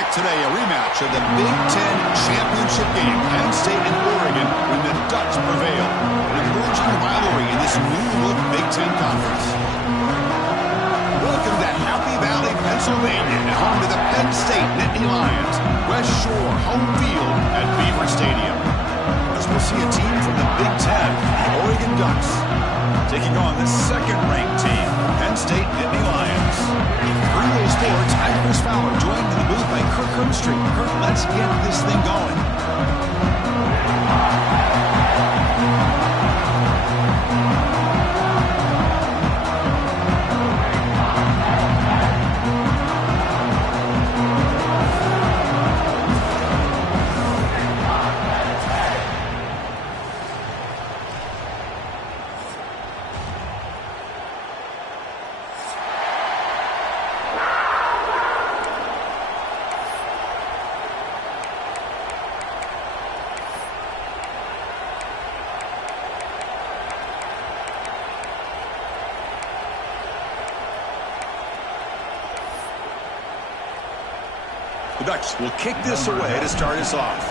back today, a rematch of the Big Ten championship game. Penn State and Oregon when the Ducks prevail. An emerging rivalry in this new-look Big Ten conference. Welcome to Happy Valley, Pennsylvania, and home to the Penn State Nittany Lions. West Shore home field at Beaver Stadium. As we'll see a team from the Big Ten, the Oregon Ducks, taking on the second-ranked team, Penn State Nittany Lions. Relay Sports, I'm Chris Fowler, joined in the booth by Kirk Herbstreit. Kirk, let's get this thing going. The Ducks will kick this away to start us off.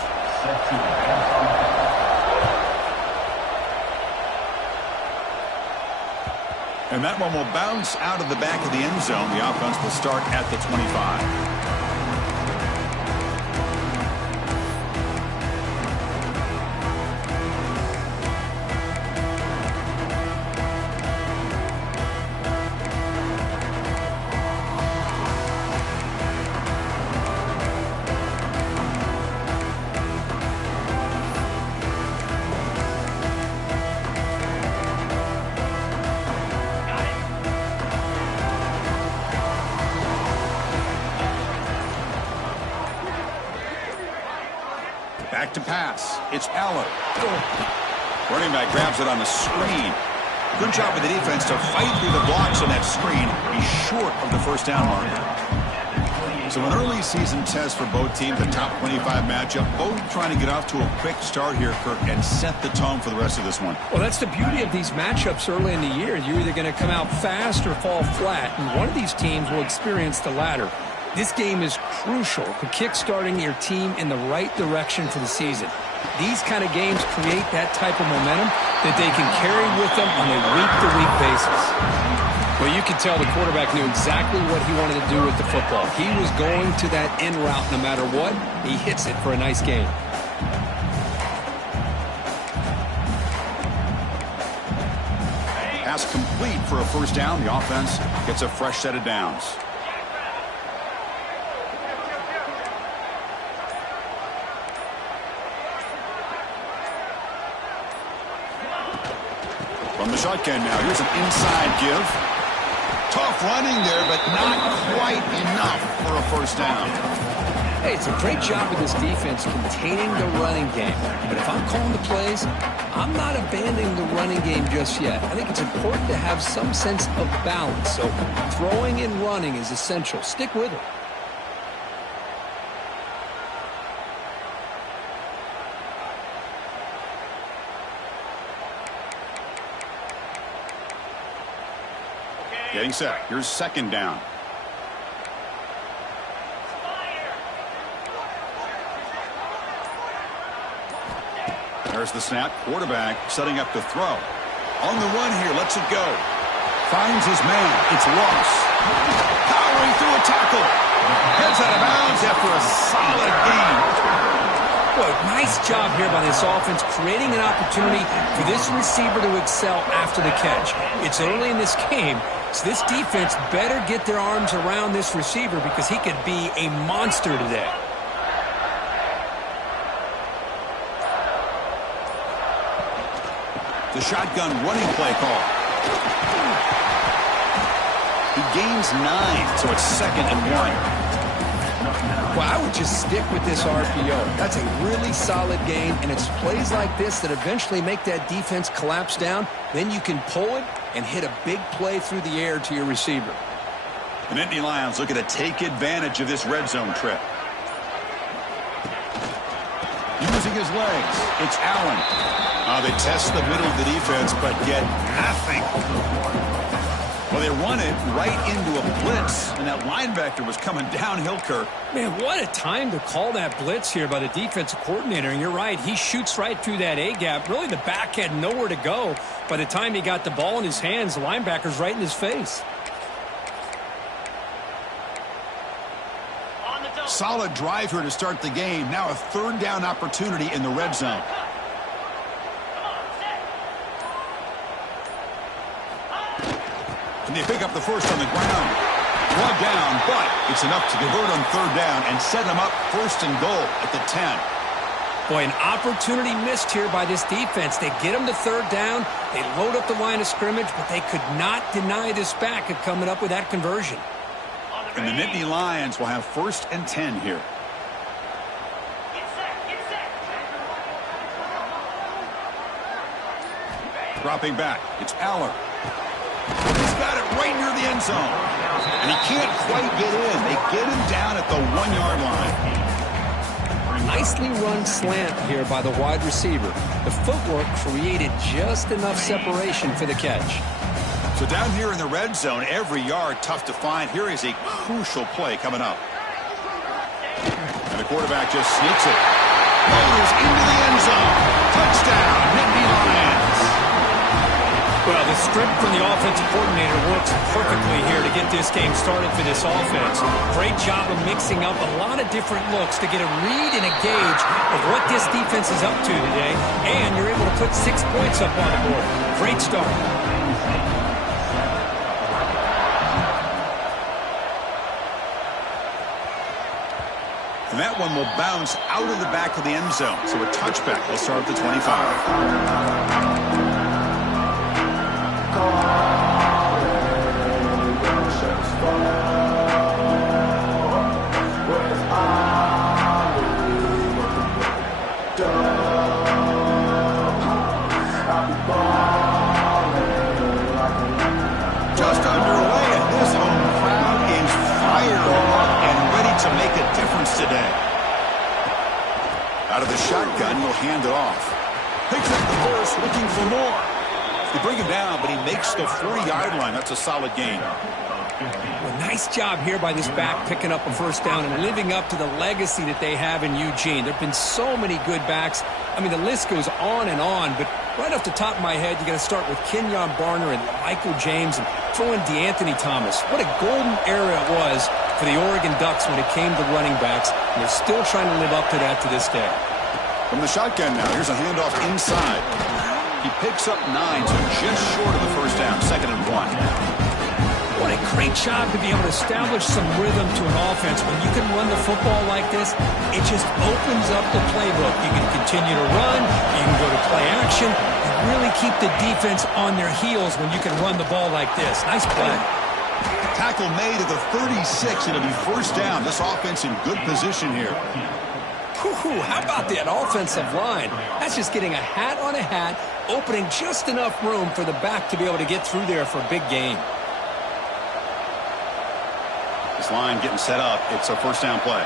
And that one will bounce out of the back of the end zone. The offense will start at the 25. Back to pass. It's Allen. Running back grabs it on the screen. Good job of the defense to fight through the blocks on that screen. He's short of the first down marker. So an early season test for both teams, a top 25 matchup. Both trying to get off to a quick start here, Kirk, and set the tone for the rest of this one. Well, that's the beauty of these matchups early in the year. You're either going to come out fast or fall flat, and one of these teams will experience the latter. This game is crucial to kick-starting your team in the right direction for the season. These kind of games create that type of momentum that they can carry with them on a week-to-week basis. Well, you can tell the quarterback knew exactly what he wanted to do with the football. He was going to that end route no matter what. He hits it for a nice gain. Pass complete for a first down. The offense gets a fresh set of downs. From the shotgun now, here's an inside give. Tough running there, but not quite enough for a first down. Hey, it's a great job of this defense containing the running game. But if I'm calling the plays, I'm not abandoning the running game just yet. I think it's important to have some sense of balance. So throwing and running is essential. Stick with it. Getting set. Here's second down. There's the snap. Quarterback setting up to throw. On the run here. Lets it go. Finds his man. It's Ross. Powering through a tackle. Heads out of bounds after a solid gain. Boy, nice job here by this offense, creating an opportunity for this receiver to excel after the catch. It's early in this game, so this defense better get their arms around this receiver because he could be a monster today. The shotgun running play call. He gains 9, so it's 2nd and 1. Well, I would just stick with this RPO. That's a really solid gain, and it's plays like this that eventually make that defense collapse down. Then you can pull it and hit a big play through the air to your receiver. The Nittany Lions looking to take advantage of this red zone trip. Using his legs, it's Allen. They test the middle of the defense, but get nothing. Well, they run it right into a blitz, and that linebacker was coming downhill, Kirk. Man, what a time to call that blitz here by the defensive coordinator. And you're right, he shoots right through that A-gap. Really, the back had nowhere to go. By the time he got the ball in his hands, the linebacker's right in his face. Solid drive here to start the game. Now a third down opportunity in the red zone. And they pick up the first on the ground. One down, but it's enough to convert on third down and set them up first and goal at the 10. Boy, an opportunity missed here by this defense. They get them to third down. They load up the line of scrimmage, but they could not deny this back of coming up with that conversion. And the Nittany Lions will have first and 10 here. Dropping back, it's Aller. He's got it right near the end zone. And he can't quite get in. They get him down at the 1-yard line. Nicely run slant here by the wide receiver. The footwork created just enough separation for the catch. So down here in the red zone, every yard tough to find. Here is a crucial play coming up. And the quarterback just sneaks it. Rolls into the end zone. Touchdown, Nittany Lions. Well, the script from the offensive coordinator works perfectly here to get this game started for this offense. Great job of mixing up a lot of different looks to get a read and a gauge of what this defense is up to today. And you're able to put 6 points up on the board. Great start. And that one will bounce out of the back of the end zone. So a touchback will start at the 25. Just underway, and this home crowd is fired up and ready to make a difference today. Out of the shotgun, he'll hand it off. Picks up the first, looking for more. They bring him down, but he makes the 40-yard line. That's a solid gain. Well, nice job here by this back picking up a first down and living up to the legacy that they have in Eugene. There have been so many good backs. I mean, the list goes on and on, but right off the top of my head, you got to start with Kenyon Barner and Michael James and throw in DeAnthony Thomas. What a golden era it was for the Oregon Ducks when it came to running backs, and they're still trying to live up to that to this day. From the shotgun now, here's a handoff inside. He picks up 9, so just short of the first down, 2nd and 1. What a great job to be able to establish some rhythm to an offense. When you can run the football like this, it just opens up the playbook. You can continue to run, you can go to play action, and really keep the defense on their heels when you can run the ball like this. Nice play. Tackle made at the 36. It'll be first down. This offense in good position here. How about that offensive line? That's just getting a hat on a hat, opening just enough room for the back to be able to get through there for a big gain. This line getting set up. It's a first down play.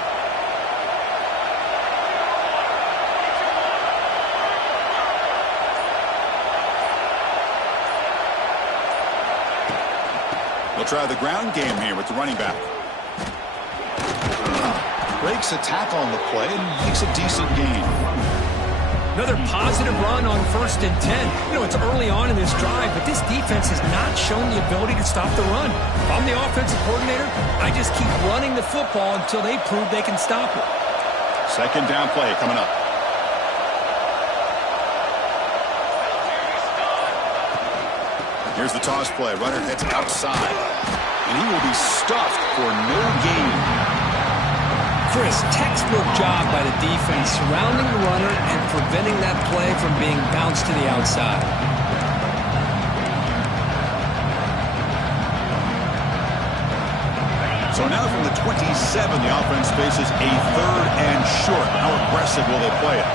They'll try the ground game here with the running back. Breaks a tackle on the play and makes a decent gain. Another positive run on 1st and 10. You know, it's early on in this drive, but this defense has not shown the ability to stop the run. If I'm the offensive coordinator, I just keep running the football until they prove they can stop it. 2nd down play coming up. Here's the toss play. Runner heads outside. And he will be stuffed for no gain. Chris, textbook job by the defense surrounding the runner and preventing that play from being bounced to the outside. So now from the 27, the offense faces a 3rd and short. How aggressive will they play it?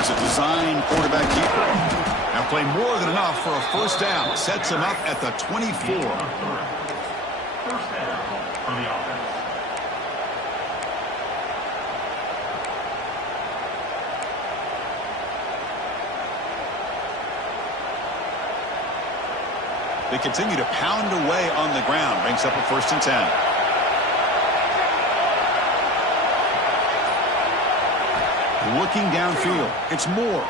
As a design quarterback keeper. Now play more than enough for a first down. Sets him up at the 24. First down on the offense. They continue to pound away on the ground. Brings up a 1st and 10. Looking downfield. It's Moore.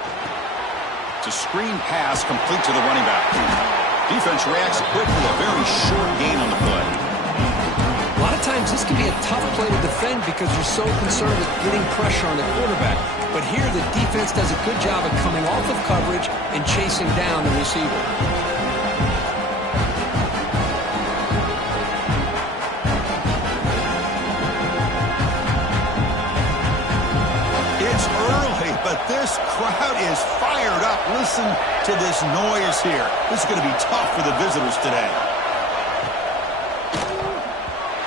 It's a screen pass complete to the running back. Defense reacts quickly. A very short gain on the play. A lot of times this can be a tough play to defend because you're so concerned with getting pressure on the quarterback. But here the defense does a good job of coming off of coverage and chasing down the receiver. It's early, but this crowd is fired up. Listen to this noise here. This is going to be tough for the visitors today.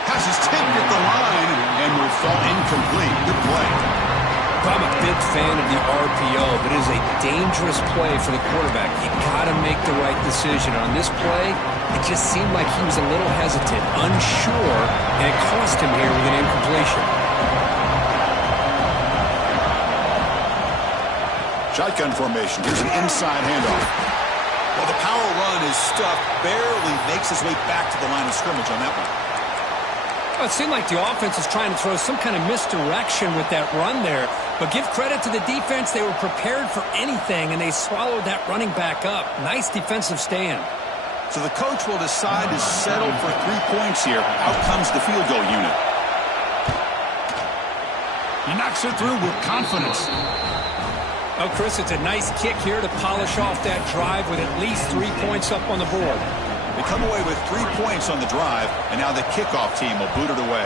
Pass is tipped at the line and will fall incomplete. Good play. I'm a big fan of the RPO, but it is a dangerous play for the quarterback. You got to make the right decision. On this play, it just seemed like he was a little hesitant, unsure, and it cost him here with an incompletion. Shotgun formation. Here's an inside handoff. Well, the power run is stuffed. Barely makes his way back to the line of scrimmage on that one. Well, it seemed like the offense was trying to throw some kind of misdirection with that run there. But give credit to the defense. They were prepared for anything, and they swallowed that running back up. Nice defensive stand. So the coach will decide to settle for 3 points here. Out comes the field goal unit. He knocks it through with confidence. Oh, Chris, it's a nice kick here to polish off that drive with at least 3 points up on the board. They come away with 3 points on the drive, and now the kickoff team will boot it away.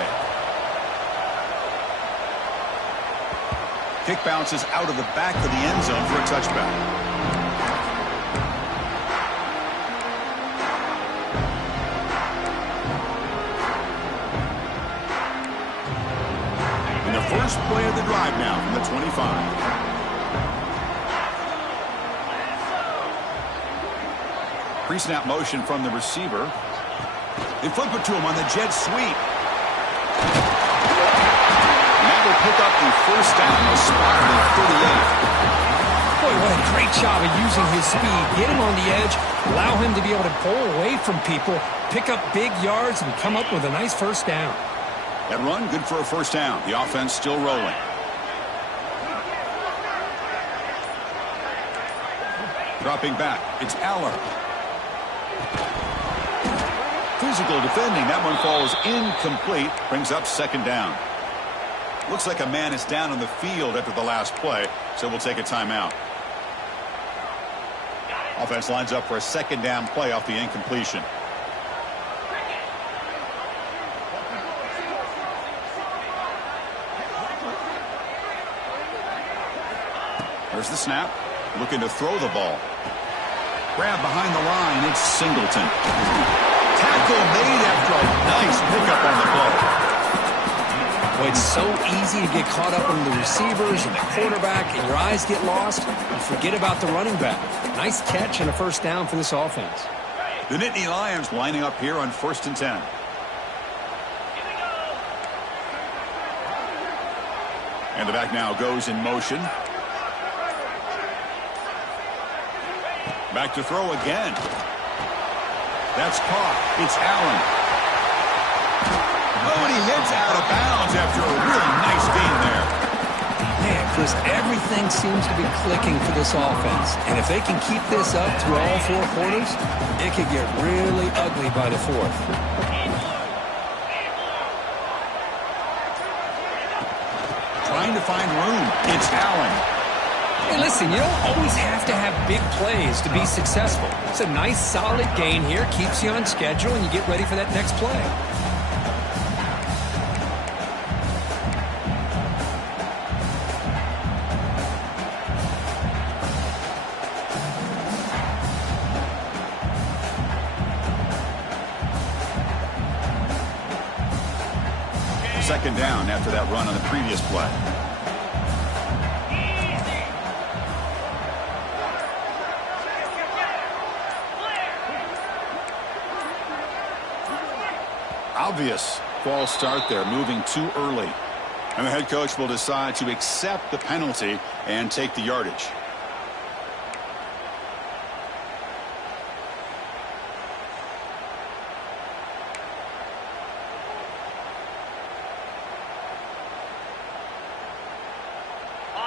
Kick bounces out of the back of the end zone for a touchback. And the first play of the drive now from the 25. Pre-snap motion from the receiver. They flip it to him on the jet sweep. And that will pick up the first down, a spot in the 38. Boy, what a great job of using his speed. Get him on the edge, allow him to be able to pull away from people, pick up big yards, and come up with a nice first down. That run, good for a first down. The offense still rolling. Dropping back, it's Aller. Physical defending. That one falls incomplete. Brings up 2nd down. Looks like a man is down on the field after the last play, so we'll take a timeout. Offense lines up for a 2nd down play off the incompletion. There's the snap. Looking to throw the ball. Grab behind the line. It's Singleton. Tackle made after a nice pickup on the play. Boy, it's so easy to get caught up in the receivers and the quarterback, and your eyes get lost. You forget about the running back. Nice catch and a first down for this offense. The Nittany Lions lining up here on 1st and 10. And the back now goes in motion. Back to throw again. That's caught. It's Allen. Oh, and he hits out of bounds after a really nice gain there. Man, Chris, everything seems to be clicking for this offense. And if they can keep this up through all 4 quarters, it could get really ugly by the 4th. Trying to find room. It's Allen. Hey, listen, you don't always have to have big plays to be successful. It's a nice, solid gain here. Keeps you on schedule, and you get ready for that next play. Second down after that run on the previous play. Obvious false start there, moving too early. And the head coach will decide to accept the penalty and take the yardage.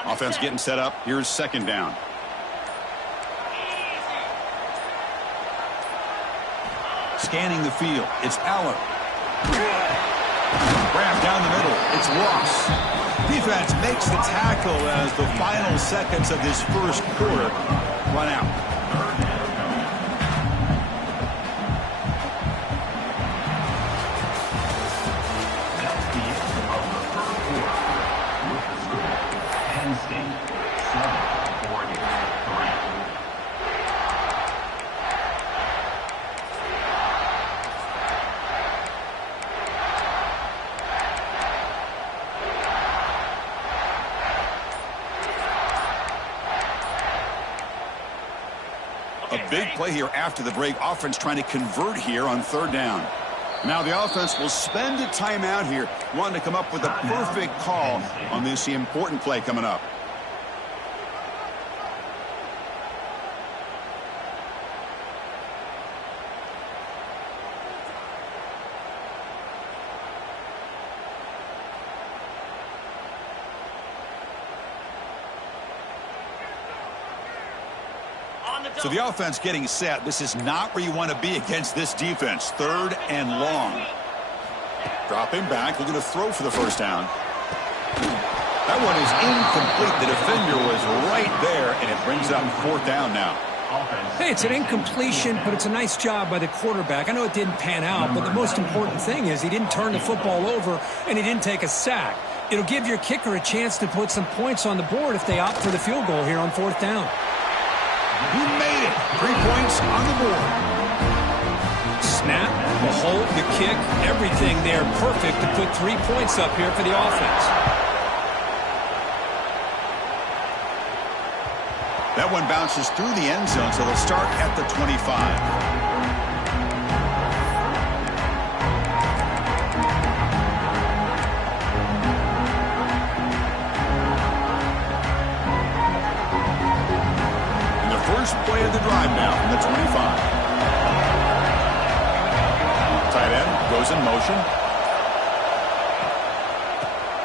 Offense getting set up. Here's second down. Scanning the field. It's Allen. Grab down the middle. It's Ross. Defense makes the tackle as the final seconds of this first quarter run out. That's the end of the first quarter. With the score, Penn State 7, Oregon 3. A big play here after the break. Offense trying to convert here on third down. Now the offense will spend a timeout here, wanting to come up with a perfect call on this important play coming up. So the offense getting set. This is not where you want to be against this defense. Third and long. Dropping back, looking to throw for the first down. That one is incomplete. The defender was right there, and it brings up fourth down now. Hey, it's an incompletion, but it's a nice job by the quarterback. I know it didn't pan out, but the most important thing is he didn't turn the football over, and he didn't take a sack. It'll give your kicker a chance to put some points on the board if they opt for the field goal here on fourth down. He made it. 3 points on the board. Snap, the hold, the kick, everything there perfect to put 3 points up here for the offense. That one bounces through the end zone, so they'll start at the 25. First play of the drive now from the 25. Tight end goes in motion.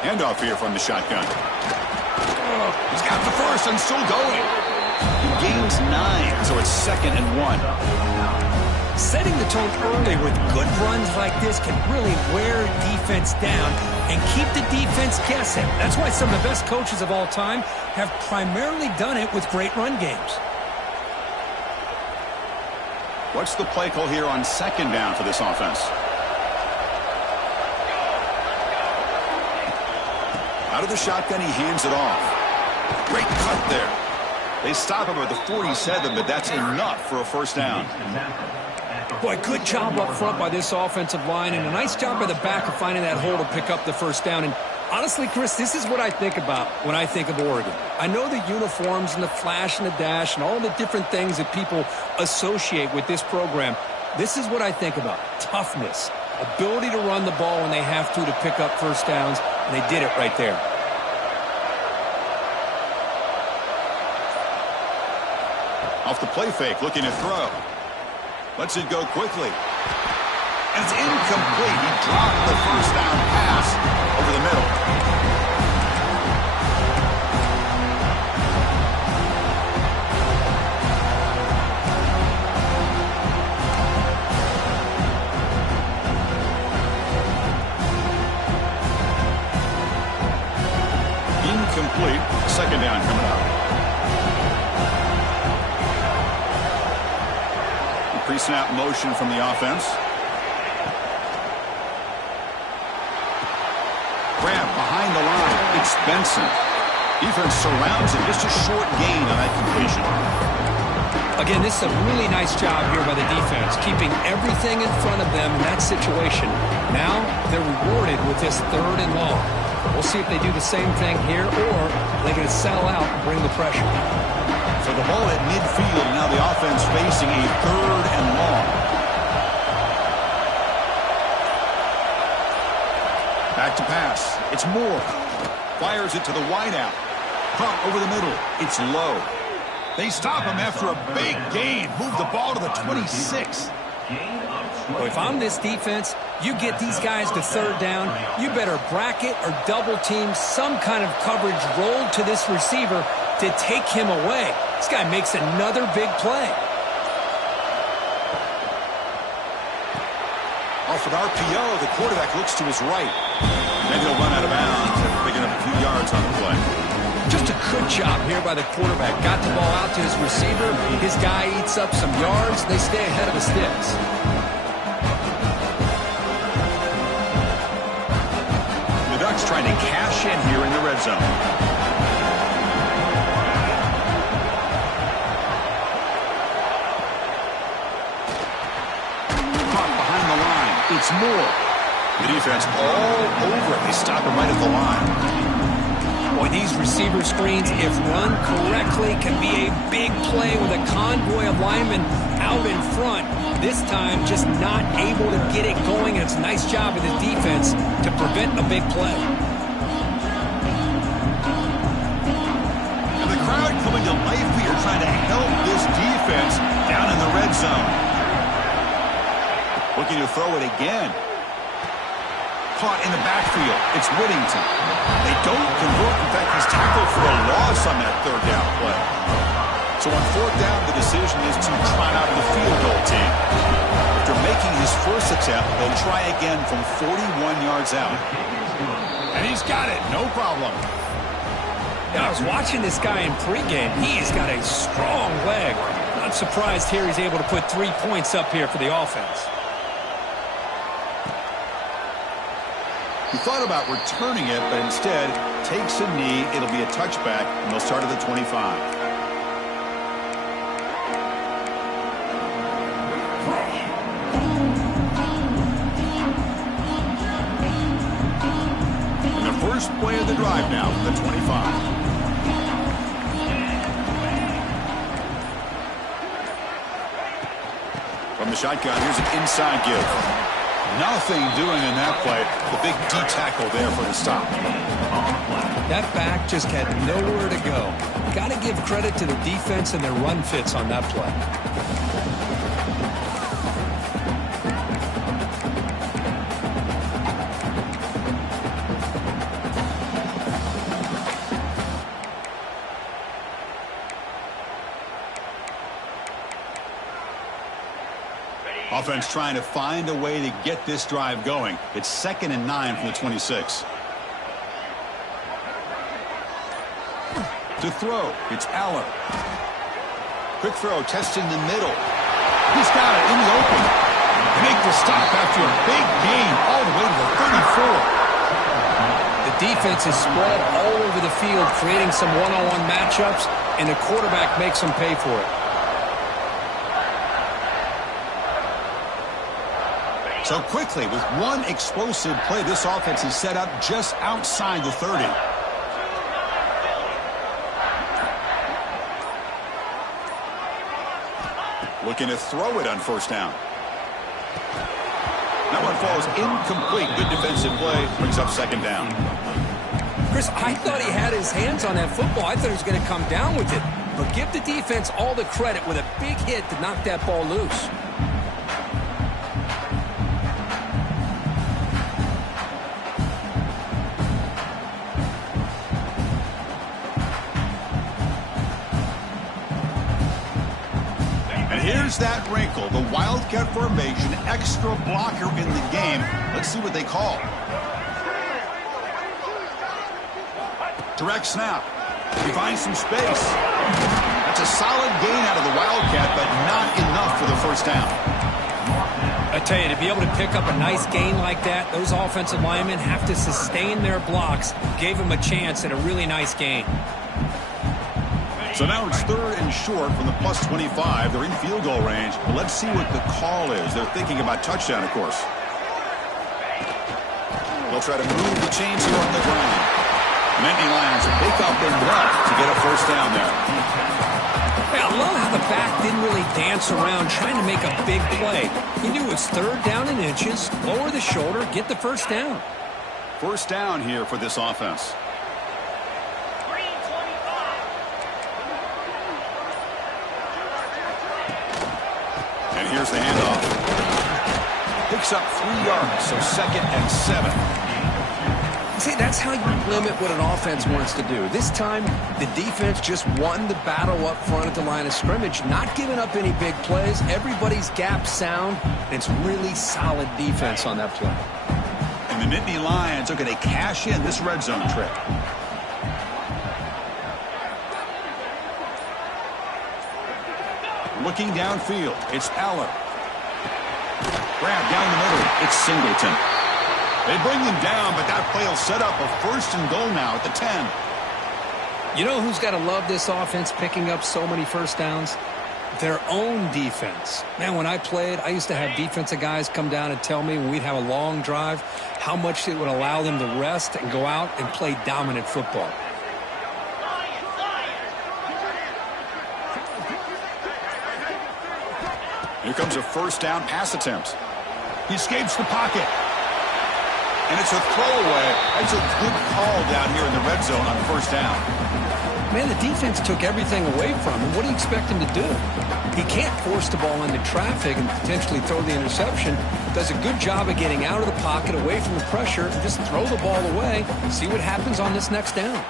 Handoff here from the shotgun. He's got the first and still going. He gains 9, so it's 2nd and 1. Setting the tone early with good runs like this can really wear defense down and keep the defense guessing. That's why some of the best coaches of all time have primarily done it with great run games. What's the play call here on second down for this offense? Out of the shotgun, he hands it off. Great cut there. They stop him at the 47, but that's enough for a first down. Boy, good job up front by this offensive line, and a nice job by the back of finding that hole to pick up the first down. And honestly, Chris, this is what I think about when I think of Oregon. I know the uniforms and the flash and the dash and all the different things that people associate with this program. This is what I think about. Toughness, ability to run the ball when they have to pick up first downs, and they did it right there. Off the play fake, looking to throw. Lets it go quickly. And it's incomplete. He dropped the first down pass over the middle. Incomplete. Second down coming up. Pre-snap motion from the offense. Grab behind the line. It's Benson. Defense surrounds him. Just a short gain on that completion. Again, this is a really nice job here by the defense, keeping everything in front of them in that situation. Now they're rewarded with this third and long. We'll see if they do the same thing here, or they're going to settle out and bring the pressure. So the ball at midfield, now the offense facing a third and long. Back to pass. It's Moore. Fires it to the wideout. Crump over the middle. It's low. They stop him after a big gain. Move the ball to the 26. Gain of Well, if I'm this defense, you get these guys to third down, you better bracket or double team some kind of coverage rolled to this receiver to take him away. This guy makes another big play. Off an RPO, the quarterback looks to his right. Then he'll run out of bounds, picking up a few yards on the play. Just a good job here by the quarterback. Got the ball out to his receiver. His guy eats up some yards. They stay ahead of the sticks. The Ducks trying to cash in here in the red zone. Caught behind the line. It's Moore. The defense all over it. They stop him right at the line. Boy, these receiver screens, if run correctly, can be a big play with a convoy of linemen out in front. This time, just not able to get it going. And it's a nice job of the defense to prevent a big play. And the crowd coming to life here, trying to help this defense down in the red zone. Looking to throw it again. Caught in the backfield. It's Whittington. They don't convert. In fact, he's tackled for a loss on that third down play. So on fourth down, the decision is to trot out the field goal team. After making his first attempt, they'll try again from 41 yards out. And he's got it. No problem. Yeah, I was watching this guy in pregame. He's got a strong leg. Not surprised here he's able to put 3 points up here for the offense. He thought about returning it, but instead takes a knee. It'll be a touchback, and they'll start at the 25. And the first play of the drive now from the 25. From the shotgun, here's an inside give. Nothing doing in that play. The big D tackle there for the stop. That back just had nowhere to go. Got to give credit to the defense and their run fits on that play. Offense trying to find a way to get this drive going. It's 2nd and 9 from the 26. To throw, it's Aller. Quick throw, testing the middle. He's got it in the open. Make the stop after a big gain all the way to the 34. The defense is spread all over the field, creating some one-on-one matchups, and the quarterback makes them pay for it. So quickly, with one explosive play, this offense is set up just outside the 30. Looking to throw it on first down. That one falls incomplete. Good defensive play. Brings up 2nd down. Chris, I thought he had his hands on that football. I thought he was going to come down with it. But give the defense all the credit with a big hit to knock that ball loose. Here's that wrinkle, the Wildcat formation, extra blocker in the game. Let's see what they call. Direct snap. He finds some space. That's a solid gain out of the Wildcat, but not enough for the first down. I tell you, to be able to pick up a nice gain like that, those offensive linemen have to sustain their blocks. Gave him a chance at a really nice gain. So now it's 3rd and short from the plus 25. They're in field goal range. But let's see what the call is. They're thinking about touchdown, of course. They'll try to move the chains here on the ground. Nittany Lions pick up enough to get a first down there. Hey, I love how the back didn't really dance around trying to make a big play. He knew it's 3rd down in inches, lower the shoulder, get the first down. First down here for this offense. And here's the handoff. Picks up 3 yards, so 2nd and 7. See, that's how you limit what an offense wants to do. This time, the defense just won the battle up front at the line of scrimmage, not giving up any big plays. Everybody's gap sound, and it's really solid defense on that play. And the Nittany Lions are going to cash in this red zone trip. Looking downfield, it's Aller. Grab down the middle, it's Singleton. They bring him down, but that play will set up a 1st and goal now at the 10. You know who's got to love this offense picking up so many first downs? Their own defense. Man, when I played, I used to have defensive guys come down and tell me when we'd have a long drive how much it would allow them to rest and go out and play dominant football. Here comes a 1st down pass attempt. He escapes the pocket. And it's a throwaway. That's a good call down here in the red zone on 1st down. Man, the defense took everything away from him. What do you expect him to do? He can't force the ball into traffic and potentially throw the interception. Does a good job of getting out of the pocket, away from the pressure, and just throw the ball away. See what happens on this next down.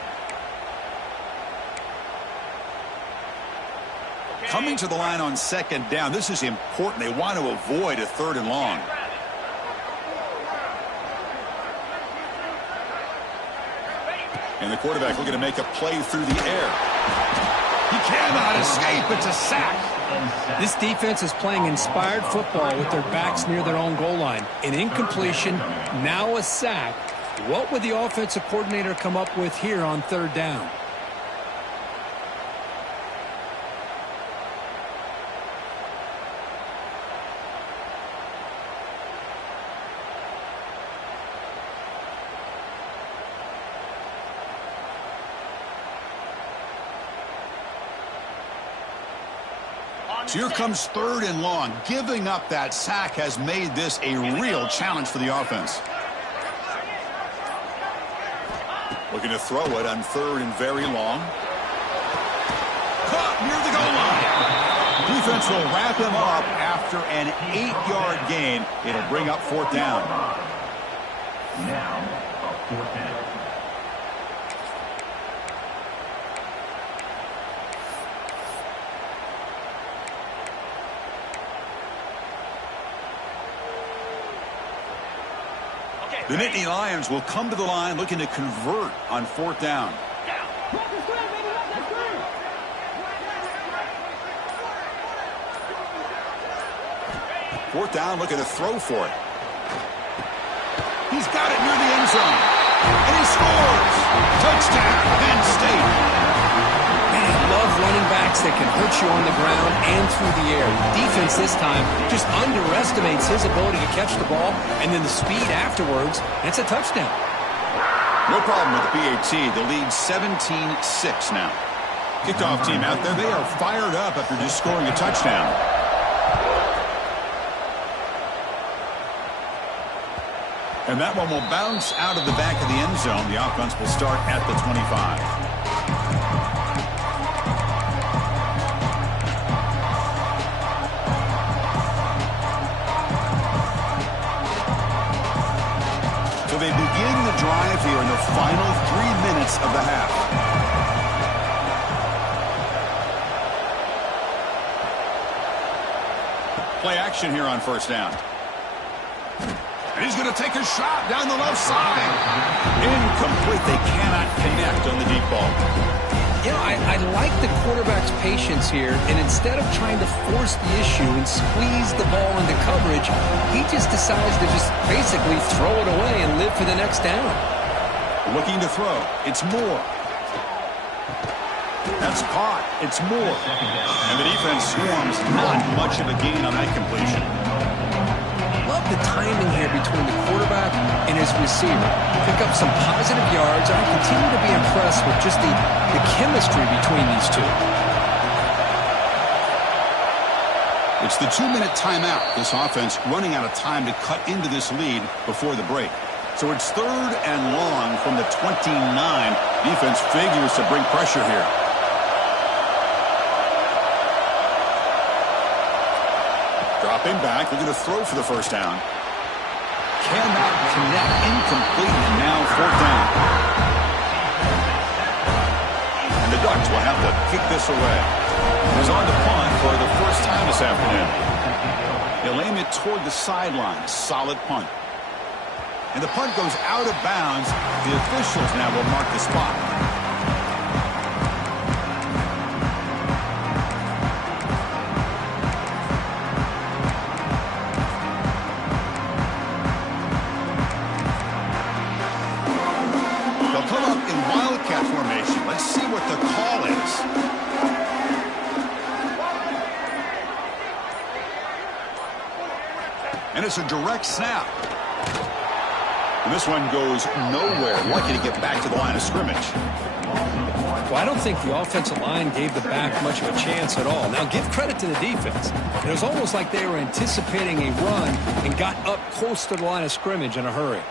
Coming to the line on 2nd down, this is important. They want to avoid a 3rd and long. And the quarterback looking to make a play through the air. He cannot escape. It's a sack. This defense is playing inspired football with their backs near their own goal line. An incompletion, now a sack. What would the offensive coordinator come up with here on 3rd down? So here comes 3rd and long. Giving up that sack has made this a real challenge for the offense. Looking to throw it on 3rd and very long. Caught near the goal line. Defense will wrap him up after an 8-yard gain. It'll bring up 4th down. Now, a 4th down. The Nittany Lions will come to the line looking to convert on 4th down. 4th down, looking to throw for it. He's got it near the end zone. And he scores! Touchdown, Penn State. Man, I love running backs that can hurt you on the ground and through the air. Defense this time just underestimates his ability to catch the ball, and then the speed afterwards, and it's a touchdown. No problem with the PAT. The lead 17-6 now. Kickoff team out there, they are fired up after just scoring a touchdown. And that one will bounce out of the back of the end zone. The offense will start at the 25. So they begin the drive here in the final 3 minutes of the half. Play action here on 1st down. And he's going to take a shot down the left side. Incomplete. They cannot connect on the deep ball. You know, I like the quarterback's patience here, and instead of trying to force the issue and squeeze the ball into coverage, he just decides to just basically throw it away and live for the next down. Looking to throw. It's Moore. That's caught. It's Moore. And the defense swarms. Not much of a gain on that completion. Love the timing here between the quarterback and his receiver. Pick up some positive yards, and I continue to be impressed with just the chemistry between these two. It's the 2-minute timeout. This offense running out of time to cut into this lead before the break. So it's 3rd and long from the 29. Defense figures to bring pressure here. Dropping back, looking to throw for the 1st down. Cannot connect, incomplete, and now fourth down. And the Ducks will have to kick this away. He's on the punt for the first time this afternoon. He'll aim it toward the sideline. Solid punt. And the punt goes out of bounds. The officials now will mark the spot. They'll come up in wildcat formation. Let's see what the call is. And it's a direct snap. And this one goes nowhere. Lucky to get back to the line of scrimmage. Well, I don't think the offensive line gave the back much of a chance at all. Now, give credit to the defense. It was almost like they were anticipating a run and got up close to the line of scrimmage in a hurry.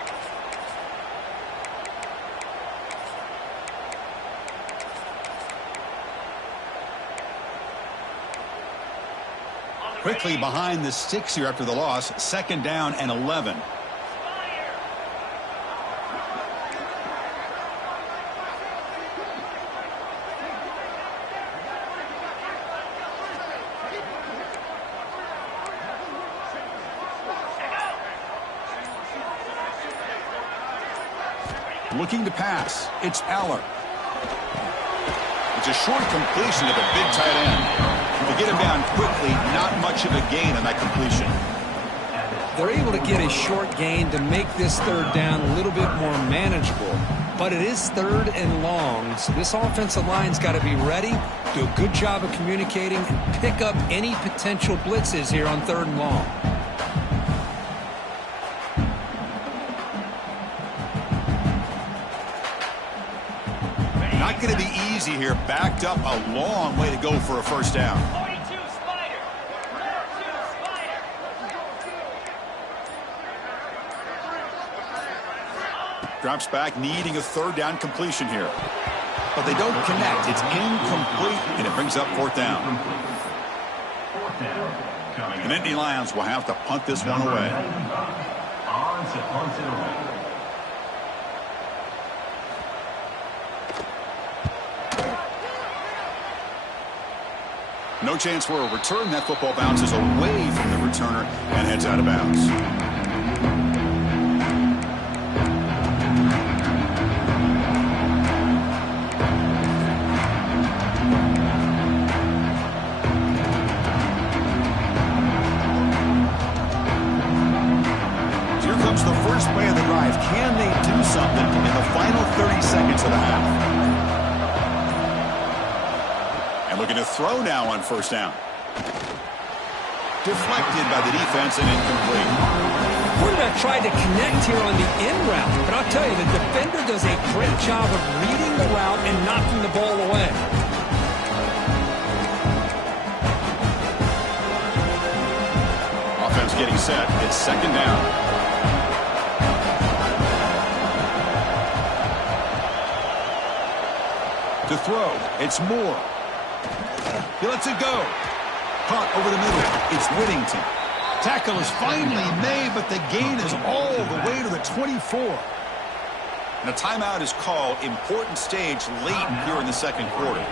Quickly behind the sticks here after the loss. 2nd down and 11. Looking to pass. It's Aller. It's a short completion to the big tight end. They get him down quickly. Not much of a gain on that completion. They're able to get a short gain to make this 3rd down a little bit more manageable. But it is 3rd and long, so this offensive line's got to be ready, do a good job of communicating, and pick up any potential blitzes here on 3rd and long. Not going to be easy here. Backed up a long way to go for a first down. 42 Spider. 42 Spider. Drops back, needing a 3rd down completion here. But they don't connect. It's incomplete, and it brings up 4th down. The Nittany Lions will have to punt this one away. On to punt it away. No chance for a return. That football bounces away from the returner and heads out of bounds. Here comes the first play of the drive. Can they do something in the final 30 seconds of the half? Looking to throw now on first down. Deflected by the defense and incomplete. Quarterback tried to connect here on the in route, but I'll tell you, the defender does a great job of reading the route and knocking the ball away. Offense getting set. It's 2nd down. To throw, it's Moore. He lets it go. Caught over the middle. It's Whittington. Tackle is finally made, but the gain is all the way to the 24. And a timeout is called. Important stage late here in the 2nd quarter.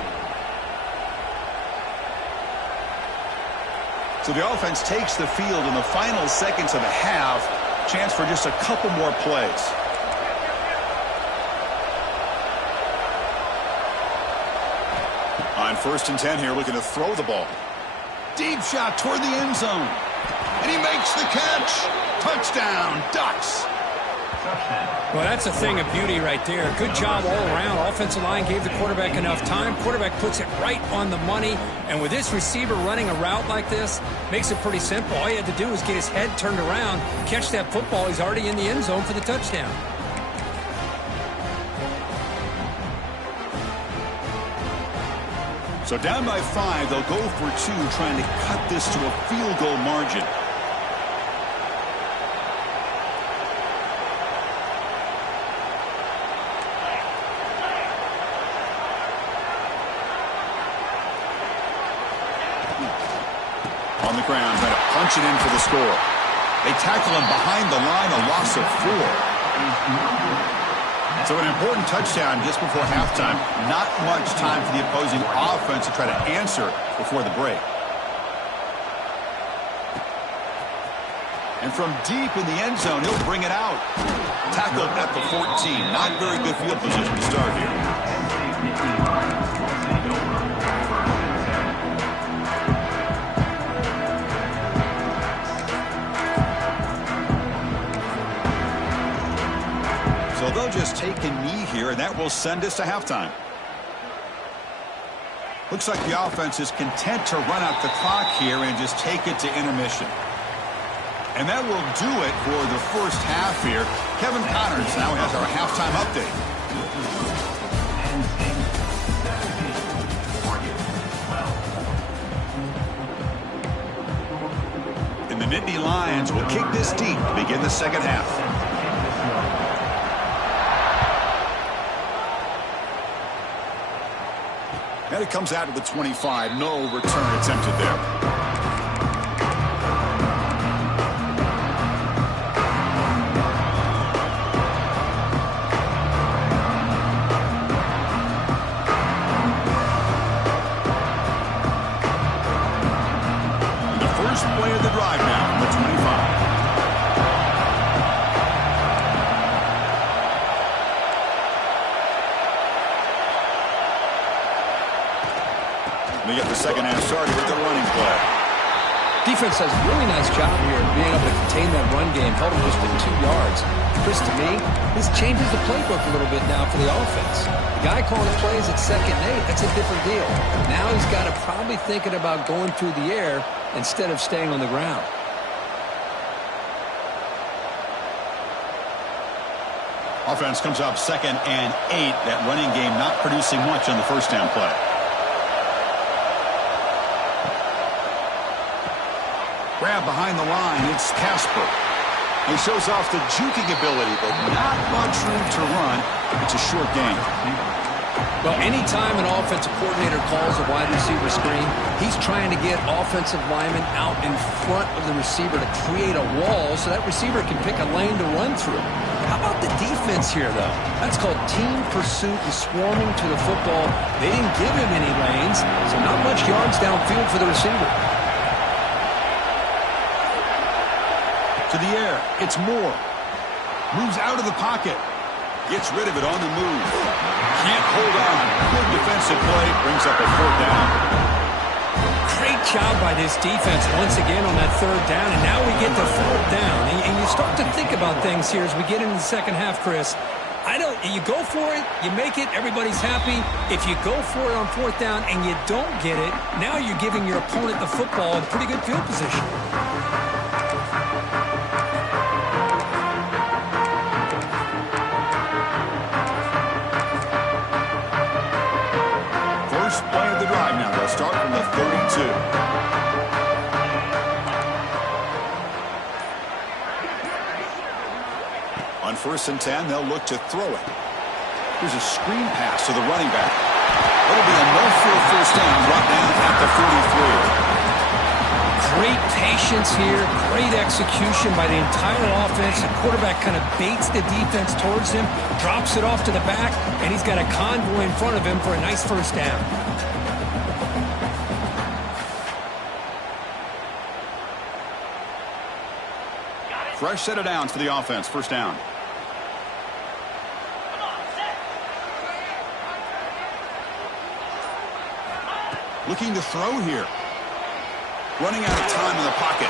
So the offense takes the field in the final seconds of the half. Chance for just a couple more plays. On 1st and 10 here, looking to throw the ball. Deep shot toward the end zone. And he makes the catch. Touchdown, Ducks. Well, that's a thing of beauty right there. Good job all around. Offensive line gave the quarterback enough time. Quarterback puts it right on the money. And with this receiver running a route like this, makes it pretty simple. All you had to do is get his head turned around, catch that football. He's already in the end zone for the touchdown. So down by 5, they'll go for 2, trying to cut this to a field goal margin. On the ground, trying to punch it in for the score. They tackle him behind the line, a loss of 4. So an important touchdown just before halftime. Not much time for the opposing offense to try to answer before the break. And from deep in the end zone, he'll bring it out. Tackled at the 14. Not very good field position to start here. So they'll just take a knee here, and that will send us to halftime. Looks like the offense is content to run out the clock here and just take it to intermission. And that will do it for the first half here. Kevin Connors now has our halftime update. And the Nittany Lions will kick this deep to begin the second half. And it comes out of the 25. No return attempted there. Play of the drive now from the 25. We get the second half started with the running play. Defense does a really nice job here of being able to contain that run game, held him just to 2 yards. Chris, to me, this changes the playbook a little bit now for the offense. The guy calling the plays at 2nd and 8, that's a different deal. Now he's got to probably thinking about going through the air instead of staying on the ground. Offense comes up 2nd and 8. That running game not producing much on the first down play. Grab behind the line. It's Casper. He shows off the juking ability, but not much room to run. It's a short gain. Well, anytime an offensive coordinator calls a wide receiver screen, he's trying to get offensive linemen out in front of the receiver to create a wall so that receiver can pick a lane to run through. How about the defense here, though? That's called team pursuit and swarming to the football. They didn't give him any lanes, so not much yards downfield for the receiver. To the air, it's Moore. Moves out of the pocket. Gets rid of it on the move. Can't hold on. Good defensive play. Brings up a 4th down. Great job by this defense once again on that 3rd down, and now we get the 4th down. And you start to think about things here as we get into the second half, Chris. You go for it, you make it, everybody's happy. If you go for it on 4th down and you don't get it, now you're giving your opponent the football in pretty good field position. First play of the drive now. They'll start from the 32. On 1st and 10, they'll look to throw it. Here's a screen pass to the running back. It'll be a no-field first down, brought down at the 43. Great patience here, great execution by the entire offense. The quarterback kind of baits the defense towards him, drops it off to the back, and he's got a convoy in front of him for a nice first down. Fresh set of downs for the offense. First down. Looking to throw here. Running out of time in the pocket.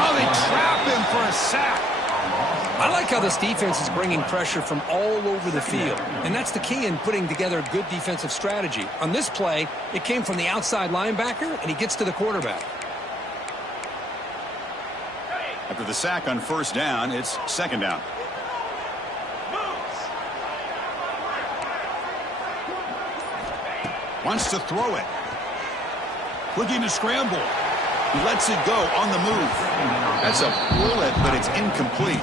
Oh, they trap him for a sack. I like how this defense is bringing pressure from all over the field, and that's the key in putting together a good defensive strategy. On this play, it came from the outside linebacker, and he gets to the quarterback. After the sack on first down, it's 2nd down. Wants to throw it. Looking to scramble. Lets it go on the move. That's a bullet, but it's incomplete.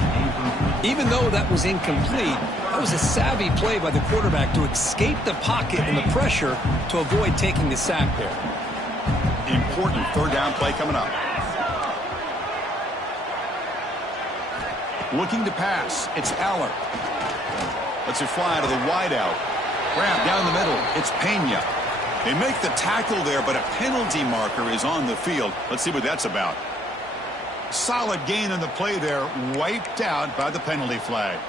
Even though that was incomplete, that was a savvy play by the quarterback to escape the pocket and the pressure to avoid taking the sack there. Important 3rd down play coming up. Looking to pass. It's Aller. Lets it fly to the wideout. Grab down the middle. It's Pena. They make the tackle there, but a penalty marker is on the field. Let's see what that's about. Solid gain on the play there. Wiped out by the penalty flag.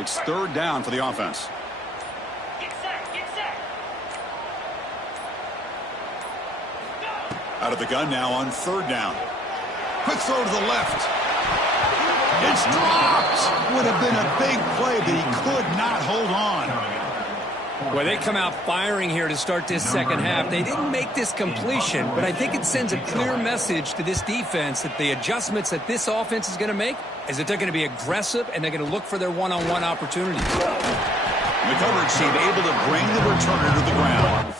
It's third down for the offense. Get set, get set. Out of the gun now on third down. Quick throw to the left. It's dropped. Would have been a big play, but he could not hold on. Well, they come out firing here to start this second half. They didn't make this completion, but I think it sends a clear message to this defense that the adjustments that this offense is going to make is that they're going to be aggressive and they're going to look for their one-on-one opportunities. The coverage team able to bring the returner to the ground.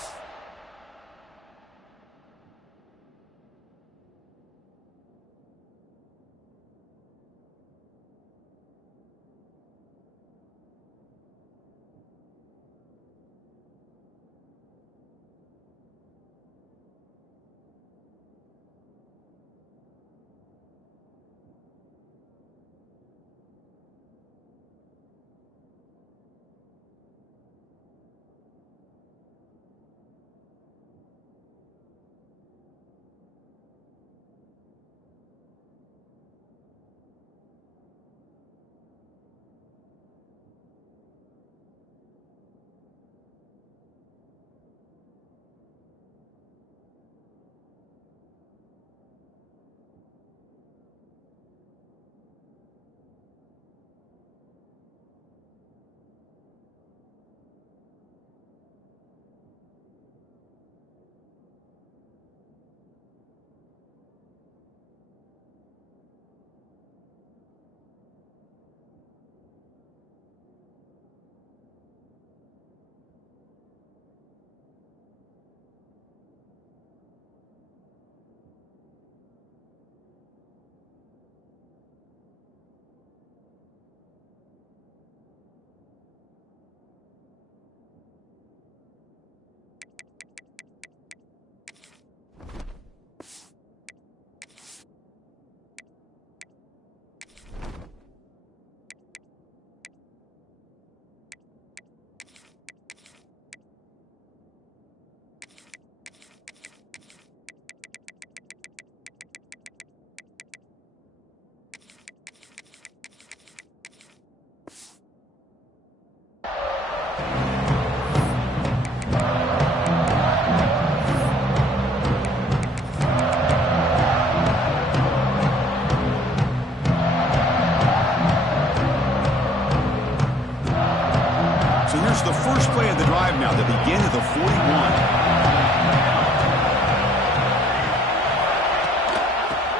The first play of the drive now, the begin of the 41.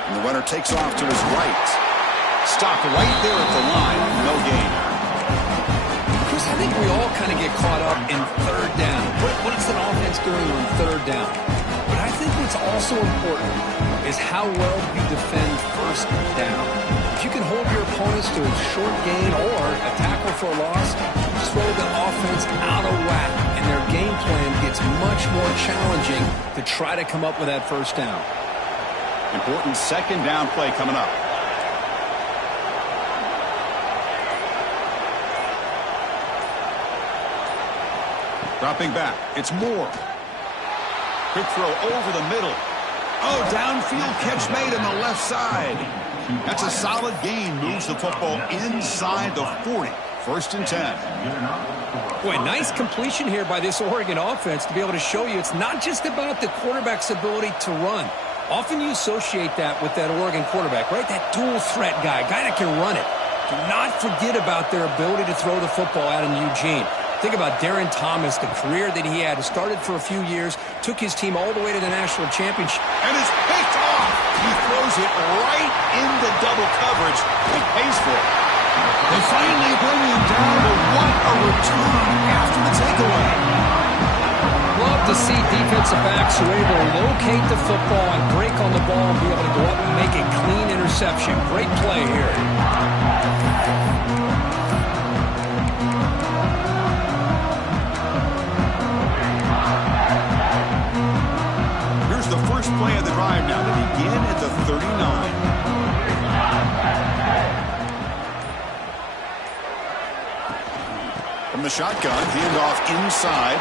And the runner takes off to his right. Stop right there at the line. No gain. Chris, I think we all kind of get caught up in third down. What is an offense doing on third down? But I think what's also important is how well you defend first down. If you can hold your opponents to a short gain or a tackle for a loss, throw the offense out of whack, and their game plan gets much more challenging to try to come up with that first down. Important second down play coming up. Dropping back, it's Moore. Quick throw over the middle. Oh, downfield catch made on the left side. That's a solid gain, moves the football inside the 40. First and 10. Boy, nice completion here by this Oregon offense to be able to show you it's not just about the quarterback's ability to run. Often you associate that with that Oregon quarterback, right? That dual threat guy that can run it. Do not forget about their ability to throw the football out in Eugene. Think about Darren Thomas, the career that he had. Started for a few years, took his team all the way to the national championship. And it's picked off. He throws it right into double coverage and pays for it. They finally bring him down, but what a return after the takeaway. Love to see defensive backs who are able to locate the football and break on the ball and be able to go up and make a clean interception. Great play here. Here's the first play of the drive now to begin at the 39. From the shotgun, handoff inside.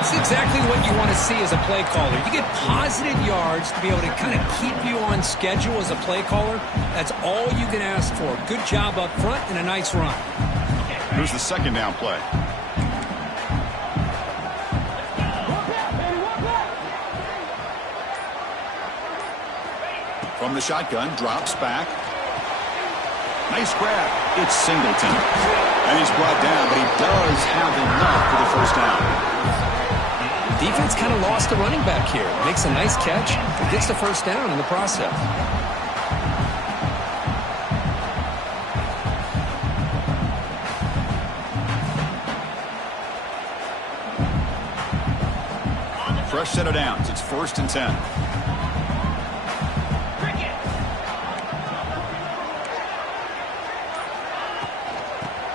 It's exactly what you want to see as a play caller. You get positive yards to be able to kind of keep you on schedule as a play caller. That's all you can ask for. Good job up front and a nice run. Here's the second down play. From the shotgun, drops back. Nice grab. It's Singleton. And he's brought down, but he does have enough for the first down. Defense kind of lost a running back here. Makes a nice catch and gets the first down in the process. Fresh set of downs. It's 1st and 10.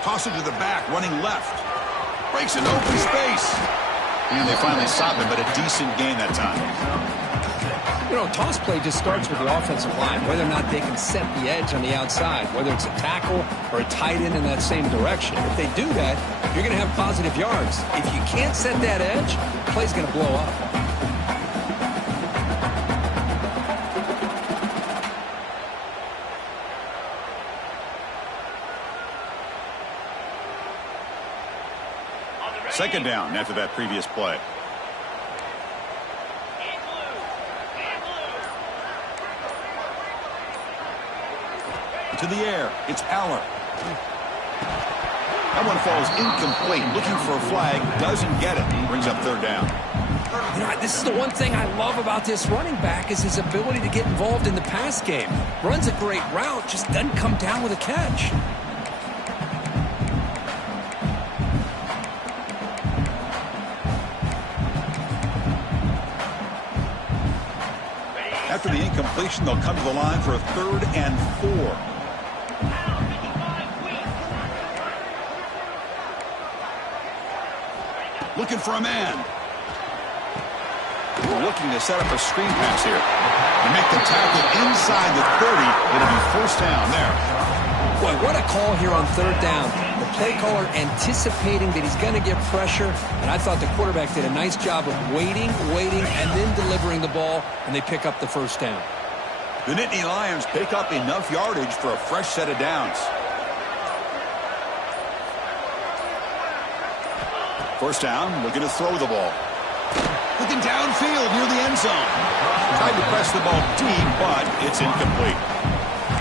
Toss it to the back, running left. Breaks an open space. And they finally stop him, but a decent gain that time. You know, toss play just starts with the offensive line, whether or not they can set the edge on the outside, whether it's a tackle or a tight end in that same direction. If they do that, you're going to have positive yards. If you can't set that edge, the play's going to blow up. Second down after that previous play. To the air. It's Aller. That one falls incomplete. Looking for a flag. Doesn't get it. Brings up third down. You know, this is the one thing I love about this running back is his ability to get involved in the pass game. Runs a great route, just doesn't come down with a catch. After the incompletion, they'll come to the line for a 3rd and 4. Looking for a man. We're looking to set up a screen pass here. And make the tackle inside the 30. It'll be first down there. Boy, what a call here on 3rd down. The play caller anticipating that he's going to get pressure, and I thought the quarterback did a nice job of waiting, and then delivering the ball, and they pick up the first down. The Nittany Lions pick up enough yardage for a fresh set of downs. First down, looking to throw the ball. Looking downfield near the end zone. Tried to press the ball deep, but it's incomplete.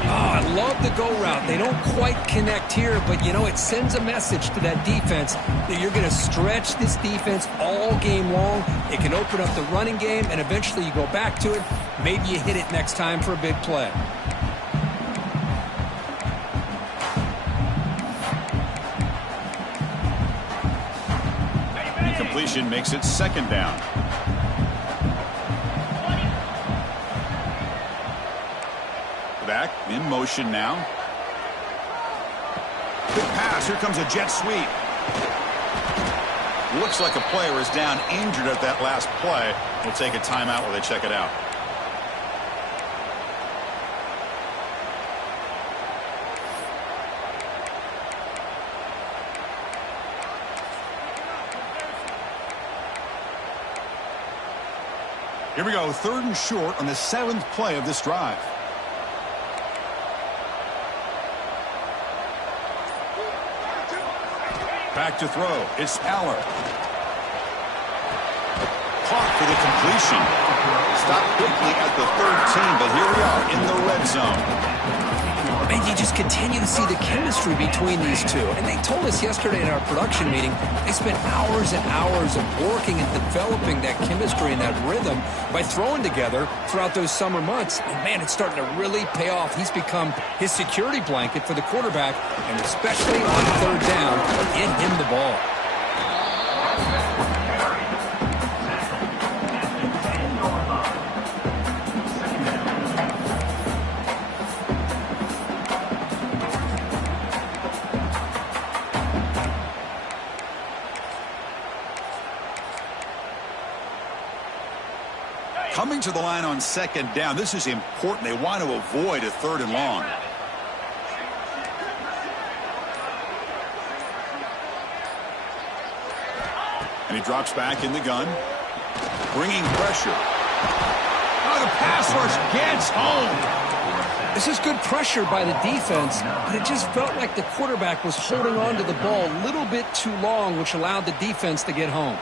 Oh, I love the go route. They don't quite connect here, but, you know, it sends a message to that defense that you're going to stretch this defense all game long. It can open up the running game, and eventually you go back to it. Maybe you hit it next time for a big play. Incompletion makes it 2nd down. Back in motion now. Good pass. Here comes a jet sweep. Looks like a player is down injured at that last play. We'll take a timeout while they check it out. Here we go. 3rd and short on the 7th play of this drive. Back to throw. It's Aller. Caught for the completion. Stopped quickly at the 13, but here we are in the red zone. And you just continue to see the chemistry between these two. And they told us yesterday in our production meeting, they spent hours and hours of working and developing that chemistry and that rhythm by throwing together throughout those summer months. And, man, it's starting to really pay off. He's become his security blanket for the quarterback, and especially on 3rd down, get him the ball. Coming to the line on second down. This is important. They want to avoid a 3rd and long. And he drops back in the gun. Bringing pressure. Oh, the pass rush gets home. This is good pressure by the defense, but it just felt like the quarterback was holding on to the ball a little bit too long, which allowed the defense to get home.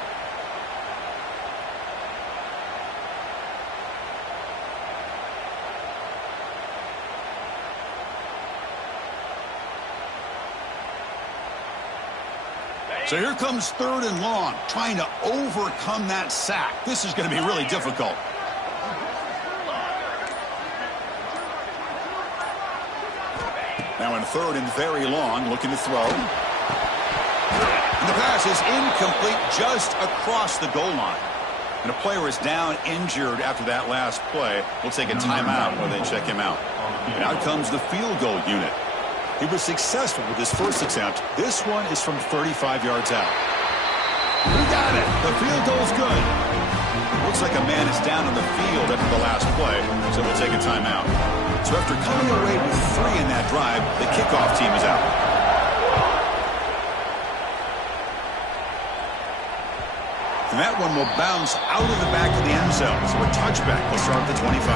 So here comes 3rd and long, trying to overcome that sack. This is going to be really difficult. Now in 3rd and very long, looking to throw. And the pass is incomplete just across the goal line. And a player is down injured after that last play. We'll take a timeout while they check him out. And out comes the field goal unit. He was successful with his first attempt. This one is from 35 yards out. We got it. The field goal's good. Looks like a man is down on the field after the last play, so we'll take a timeout. So after coming away with 3 in that drive, the kickoff team is out. And that one will bounce out of the back of the end zone. So a touchback will start at the 25.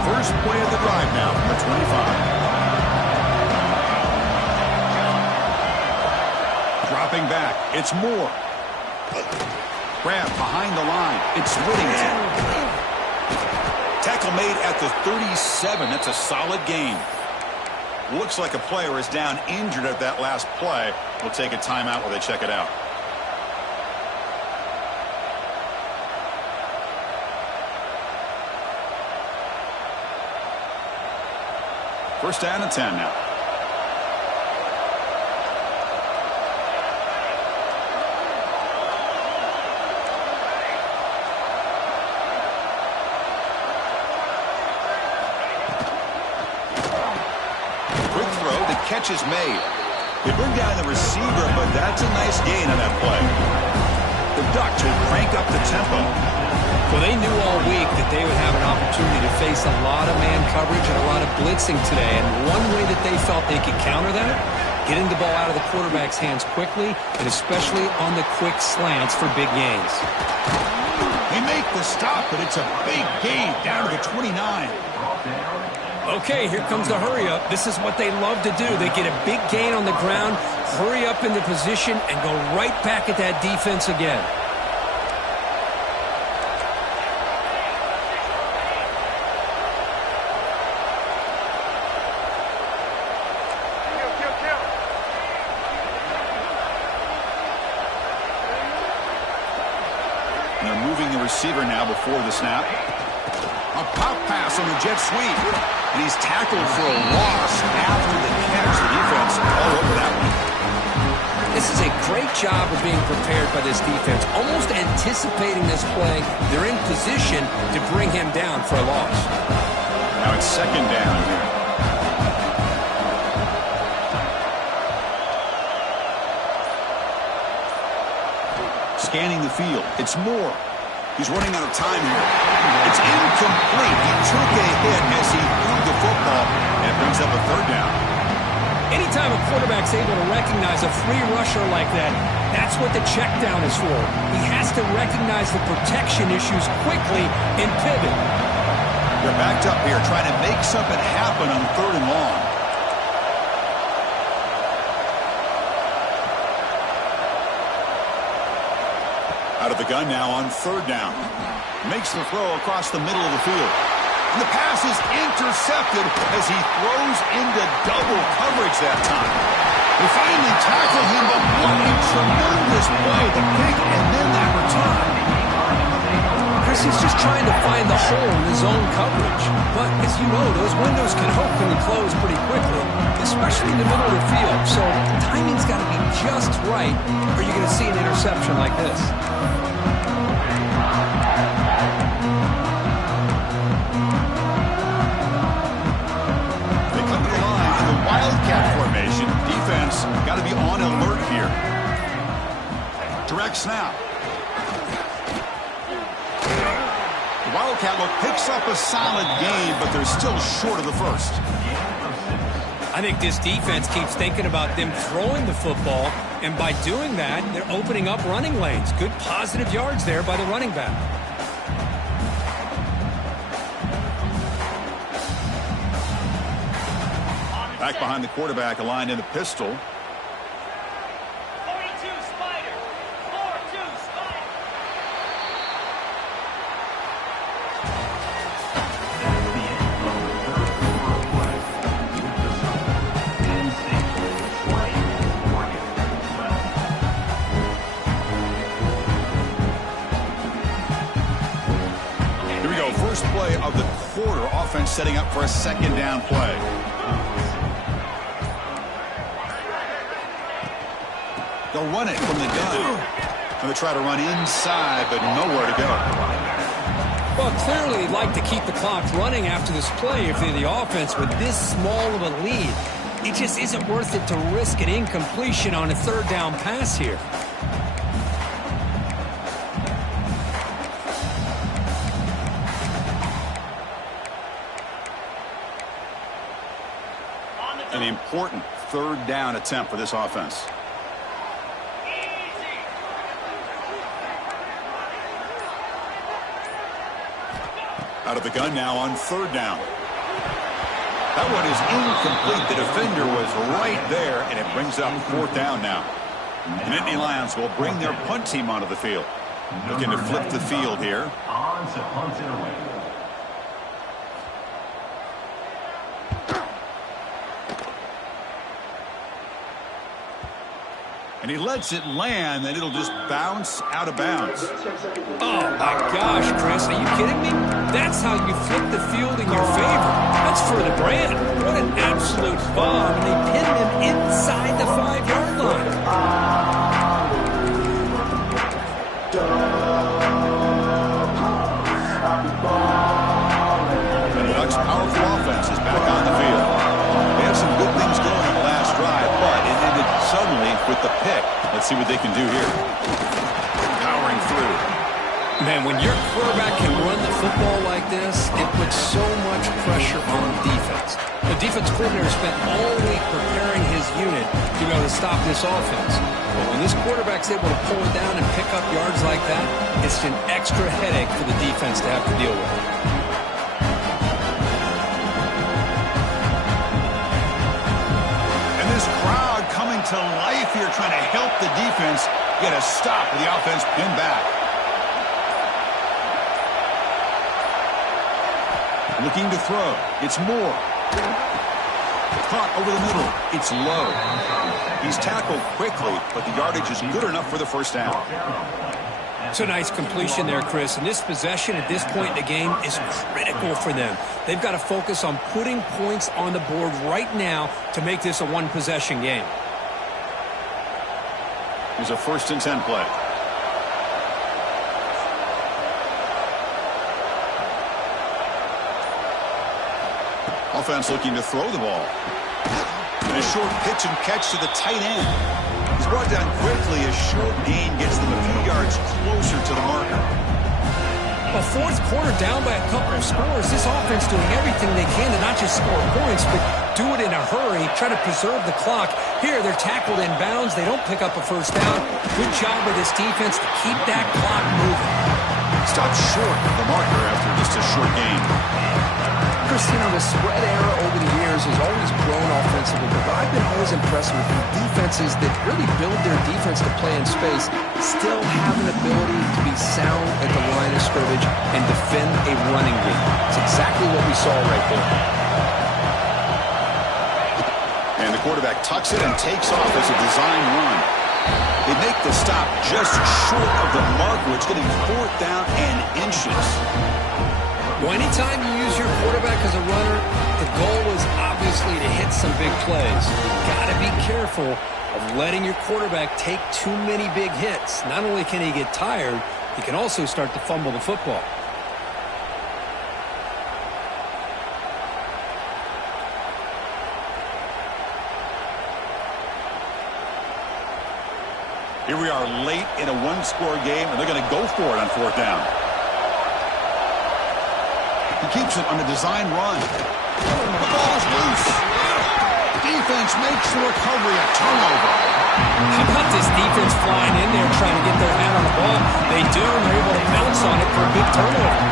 First play of the drive now from the 25. Dropping back. It's Moore. Grab behind the line. It's Whittington. Tackle made at the 37. That's a solid gain. Looks like a player is down injured at that last play. We'll take a timeout while they check it out. First down and 10 now. Quick throw. The catch is made. They bring down the receiver, but that's a nice gain on that play. The Ducks will crank up the tempo. Well, they knew all week that they would have an opportunity to face a lot of man coverage and a lot of blitzing today. And one way that they felt they could counter that, getting the ball out of the quarterback's hands quickly, and especially on the quick slants for big gains. They make the stop, but it's a big gain down to the 29. Okay, here comes the hurry up. This is what they love to do. They get a big gain on the ground, hurry up in the position, and go right back at that defense again. Receiver now before the snap. A pop pass on the jet sweep. And he's tackled for a loss after the catch. The defense all over that one. This is a great job of being prepared by this defense. Almost anticipating this play. They're in position to bring him down for a loss. Now it's second down here. Scanning the field. It's Moore. He's running out of time here. It's incomplete. He took a hit as he threw the football, and it brings up a 3rd down. Anytime a quarterback's able to recognize a free rusher like that, that's what the check down is for. He has to recognize the protection issues quickly and pivot. They're backed up here trying to make something happen on 3rd and long. Out of the gun now on 3rd down. Makes the throw across the middle of the field. And the pass is intercepted as he throws into double coverage that time. They finally tackle him, but what a tremendous play. The pick and then that return. Chris, he's just trying to find the hole in his own coverage. But as you know, those windows can open and close pretty quickly, especially in the middle of the field. So timing's got to be just right, or you're going to see an interception like this. Outlook picks up a solid game, but they're still short of the first. I think this defense keeps thinking about them throwing the football, and by doing that, they're opening up running lanes. Good positive yards there by the running back. Back behind the quarterback, aligned in the pistol. 42 Spider. 4-2 Spider. That's the end of the third quarter play. With the score, Penn State is 20, Oregon 12. Here we go. First play of the quarter. Offense setting up for a second down play. They'll run it from the gun. They'll try to run inside, but nowhere to go. Well, clearly they'd like to keep the clock running after this play if they're the offense with this small of a lead. It just isn't worth it to risk an incompletion on a third down pass here. An important third down attempt for this offense. Out of the gun now on third down. That one is incomplete. The defender was right there, and it brings up fourth down now. The Nittany Lions will bring their punt team onto the field. Looking to flip the field here. On to punt it away. And he lets it land, and it'll just bounce out of bounds. Oh, my gosh, Chris. Are you kidding me? That's how you flip the field in your favor. That's for the brand. What an absolute bomb. And they pinned him inside the 5-yard line. And the Ducks' powerful offense is back on the field. They have some good things going on the last drive, but it ended suddenly with the pick. Let's see what they can do here. Powering through. Man, when your quarterback can run the football like this, it puts so much pressure on the defense. The defense coordinator spent all week preparing his unit to be able to stop this offense. But when this quarterback's able to pull it down and pick up yards like that, it's an extra headache for the defense to have to deal with. And this crowd coming to life here, trying to help the defense get a stop with the offense pinned back. Looking to throw. It's Moore. Caught over the middle. It's low. He's tackled quickly, but the yardage is good enough for the first down. It's a nice completion there, Chris. And this possession at this point in the game is critical for them. They've got to focus on putting points on the board right now to make this a one-possession game. Here's a 1st and 10 play. Offense looking to throw the ball. And a short pitch and catch to the tight end. He's brought down quickly. A short gain gets them a few yards closer to the marker. Well, fourth quarter down by a couple of scores. This offense doing everything they can to not just score points, but do it in a hurry, try to preserve the clock. Here, they're tackled in bounds. They don't pick up a first down. Good job by this defense to keep that clock moving. Stopped short of the marker after just a short gain. Chris, you know, the spread era over the years has always grown offensively, but I've been always impressed with the defenses that really build their defense to play in space, still have an ability to be sound at the line of scrimmage and defend a running game. It's exactly what we saw right there. And the quarterback tucks it and takes off as a design run. They make the stop just short of the marker. It's getting fourth down and inches. Well, anytime you use your quarterback as a runner, the goal is obviously to hit some big plays. You've got to be careful of letting your quarterback take too many big hits. Not only can he get tired, he can also start to fumble the football. Here we are late in a one-score game, and they're going to go for it on fourth down. He keeps it on a design run. The ball is loose. Defense makes the recovery a turnover. How about this defense flying in there trying to get their hand on the ball? They do, and they're able to bounce on it for a big turnover.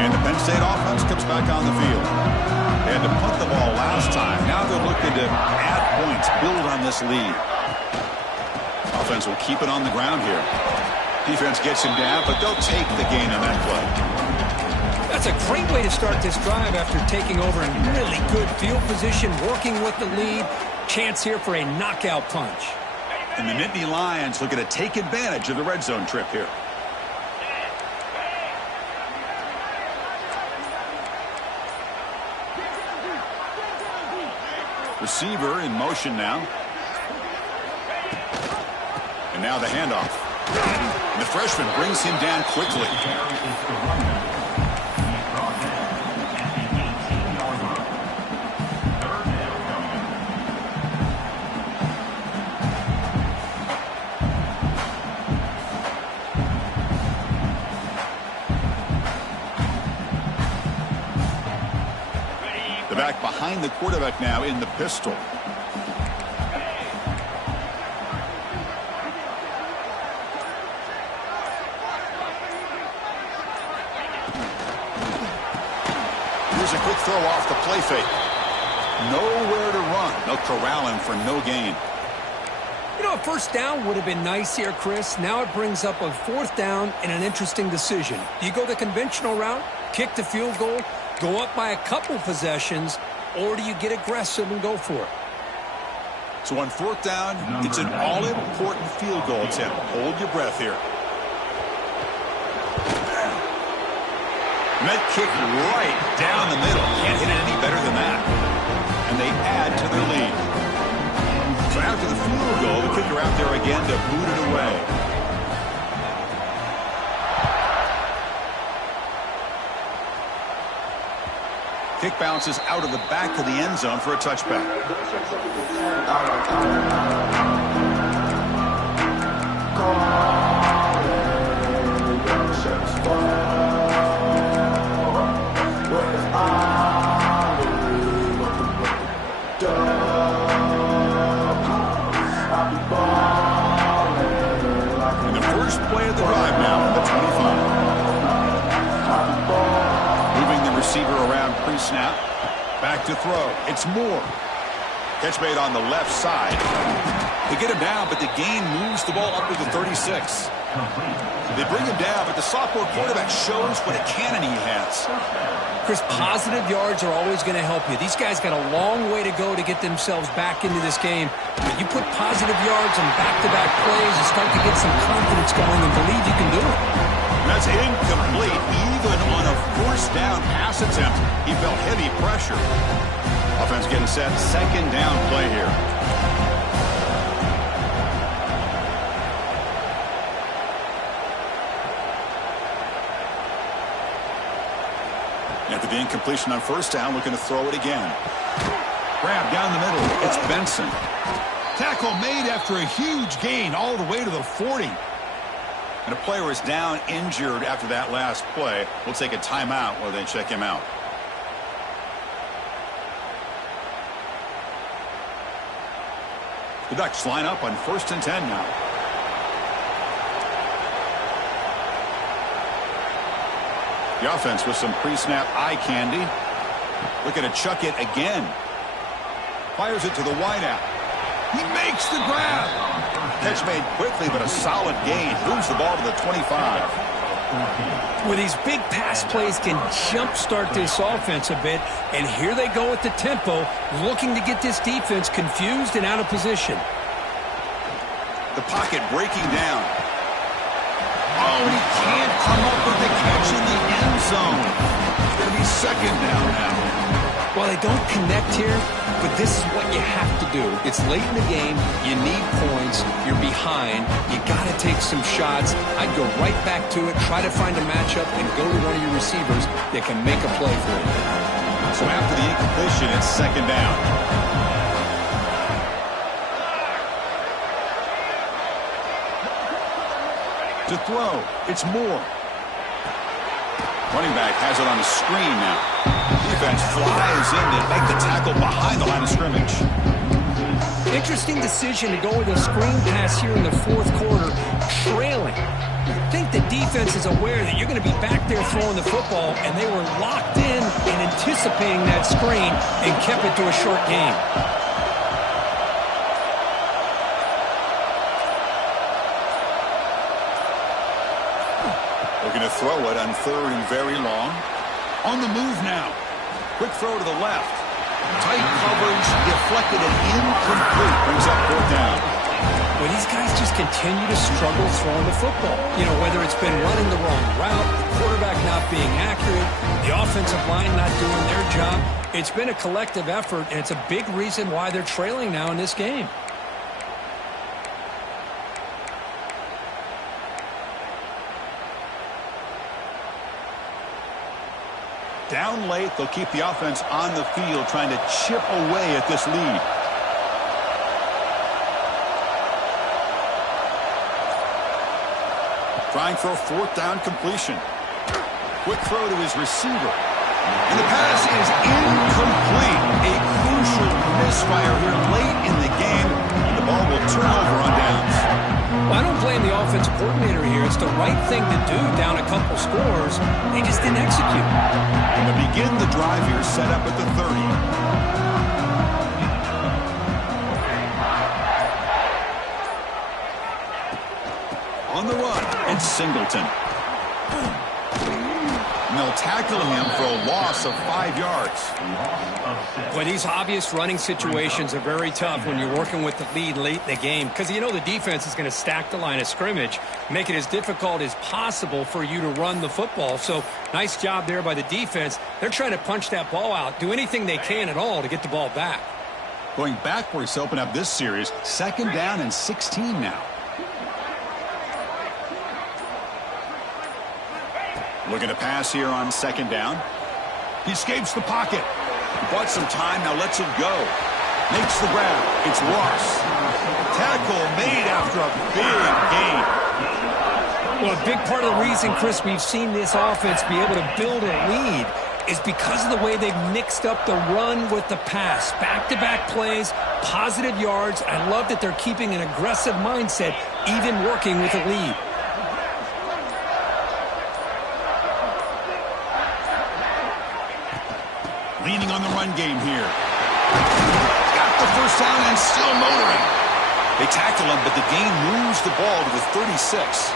And the Penn State offense comes back on the field. They had to punt the ball last time. Now they're looking to add points, build on this lead. Offense will keep it on the ground here. Defense gets him down, but they'll take the gain on that play. That's a great way to start this drive after taking over in really good field position, working with the lead. Chance here for a knockout punch. And the Nittany Lions looking to take advantage of the red zone trip here. Receiver in motion now. And now the handoff. And the freshman brings him down quickly. The back behind the quarterback now in the pistol. Here's a quick throw off the play fake. Nowhere to run. They'll corral him for no gain. You know, a first down would have been nice here, Chris. Now it brings up a fourth down and an interesting decision. Do you go the conventional route, kick the field goal, go up by a couple possessions, or do you get aggressive and go for it? So on fourth down, it's an all-important field goal attempt. Hold your breath here. And that kick right down the middle. Can't hit it any better than that. And they add to their lead. So after the field goal, the kicker out there again to boot it away. Kick bounces out of the back of the end zone for a touchback. And the first play of the drive now from the 25. Moving the receiver around pre-snap. Back to throw. It's Moore. Catch made on the left side. They get him down, but the gain moves the ball up to the 36. They bring him down, but the sophomore quarterback shows what a cannon he has. Chris, positive yards are always going to help you. These guys got a long way to go to get themselves back into this game. But you put positive yards on back-to-back plays, you start to get some confidence going and believe you can do it. That's incomplete. Even on a first down pass attempt, he felt heavy pressure. Offense getting set. Second down play here. After the incompletion on first down, looking to throw it again. Grab down the middle. It's Benson. Tackle made after a huge gain all the way to the 40. And a player is down injured after that last play. We'll take a timeout while they check him out. The Ducks line up on 1st and 10 now. The offense with some pre-snap eye candy. Looking to chuck it again. Fires it to the wideout. He makes the grab. Catch made quickly, but a solid gain. Moves the ball to the 25. Well, these big pass plays can jumpstart this offense a bit, and here they go with the tempo, looking to get this defense confused and out of position. The pocket breaking down. Oh, he can't come up with the catch in the end zone. It's going to be second down now. Well, they don't connect here, but this is what you have to do. It's late in the game. You need points. You're behind. You got to take some shots. I'd go right back to it, try to find a matchup, and go to one of your receivers that can make a play for you. So after the incompletion, it's second down. To throw, it's Moore. Running back has it on the screen now. Defense flies in to make the tackle behind the line of scrimmage. Interesting decision to go with a screen pass here in the fourth quarter, trailing. I think the defense is aware that you're going to be back there throwing the football, and they were locked in and anticipating that screen and kept it to a short game. Looking to throw it on third and very long. On the move now. Quick throw to the left. Tight coverage, deflected and incomplete. Brings up fourth down. Well, these guys just continue to struggle throwing the football. You know, whether it's been running the wrong route, the quarterback not being accurate, the offensive line not doing their job. It's been a collective effort, and it's a big reason why they're trailing now in this game. Down late, they'll keep the offense on the field, trying to chip away at this lead. Trying for a fourth down completion. Quick throw to his receiver. And the pass is incomplete. A crucial misfire here late in the game, and the ball will turn over on downs. Well, I don't blame the offensive coordinator here. It's the right thing to do down a couple scores. They just didn't execute. And to begin the drive here, set up at the 30. On the run, it's Singleton. And they'll tackle him for a loss of 5 yards. Well, these obvious running situations are very tough when you're working with the lead late in the game, because you know the defense is going to stack the line of scrimmage, make it as difficult as possible for you to run the football. So nice job there by the defense. They're trying to punch that ball out, do anything they can at all to get the ball back. Going backwards to open up this series, 2nd down and 16 now. Looking to pass here on 2nd down. He escapes the pocket. He bought some time, now lets it go. Makes the grab. It's Ross. Tackle made after a big gain. Well, a big part of the reason, Chris, we've seen this offense be able to build a lead is because of the way they've mixed up the run with the pass. Back-to-back plays, positive yards. I love that they're keeping an aggressive mindset, even working with a lead. Leaning on the run game here. Got the first down and still motoring. They tackle him, but the gain moves the ball to the 36.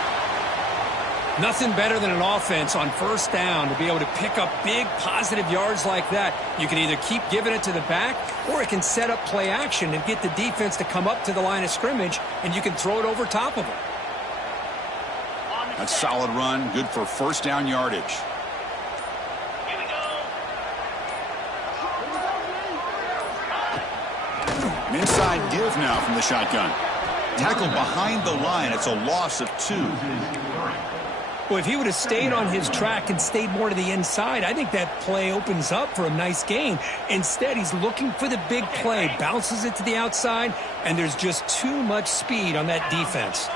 Nothing better than an offense on first down to be able to pick up big positive yards like that. You can either keep giving it to the back, or it can set up play action and get the defense to come up to the line of scrimmage, and you can throw it over top of them. A solid run, good for first down yardage. An inside give now from the shotgun. Tackle behind the line. It's a loss of 2. Well, if he would have stayed on his track and stayed more to the inside, I think that play opens up for a nice gain. Instead, he's looking for the big play, bounces it to the outside, and there's just too much speed on that defense.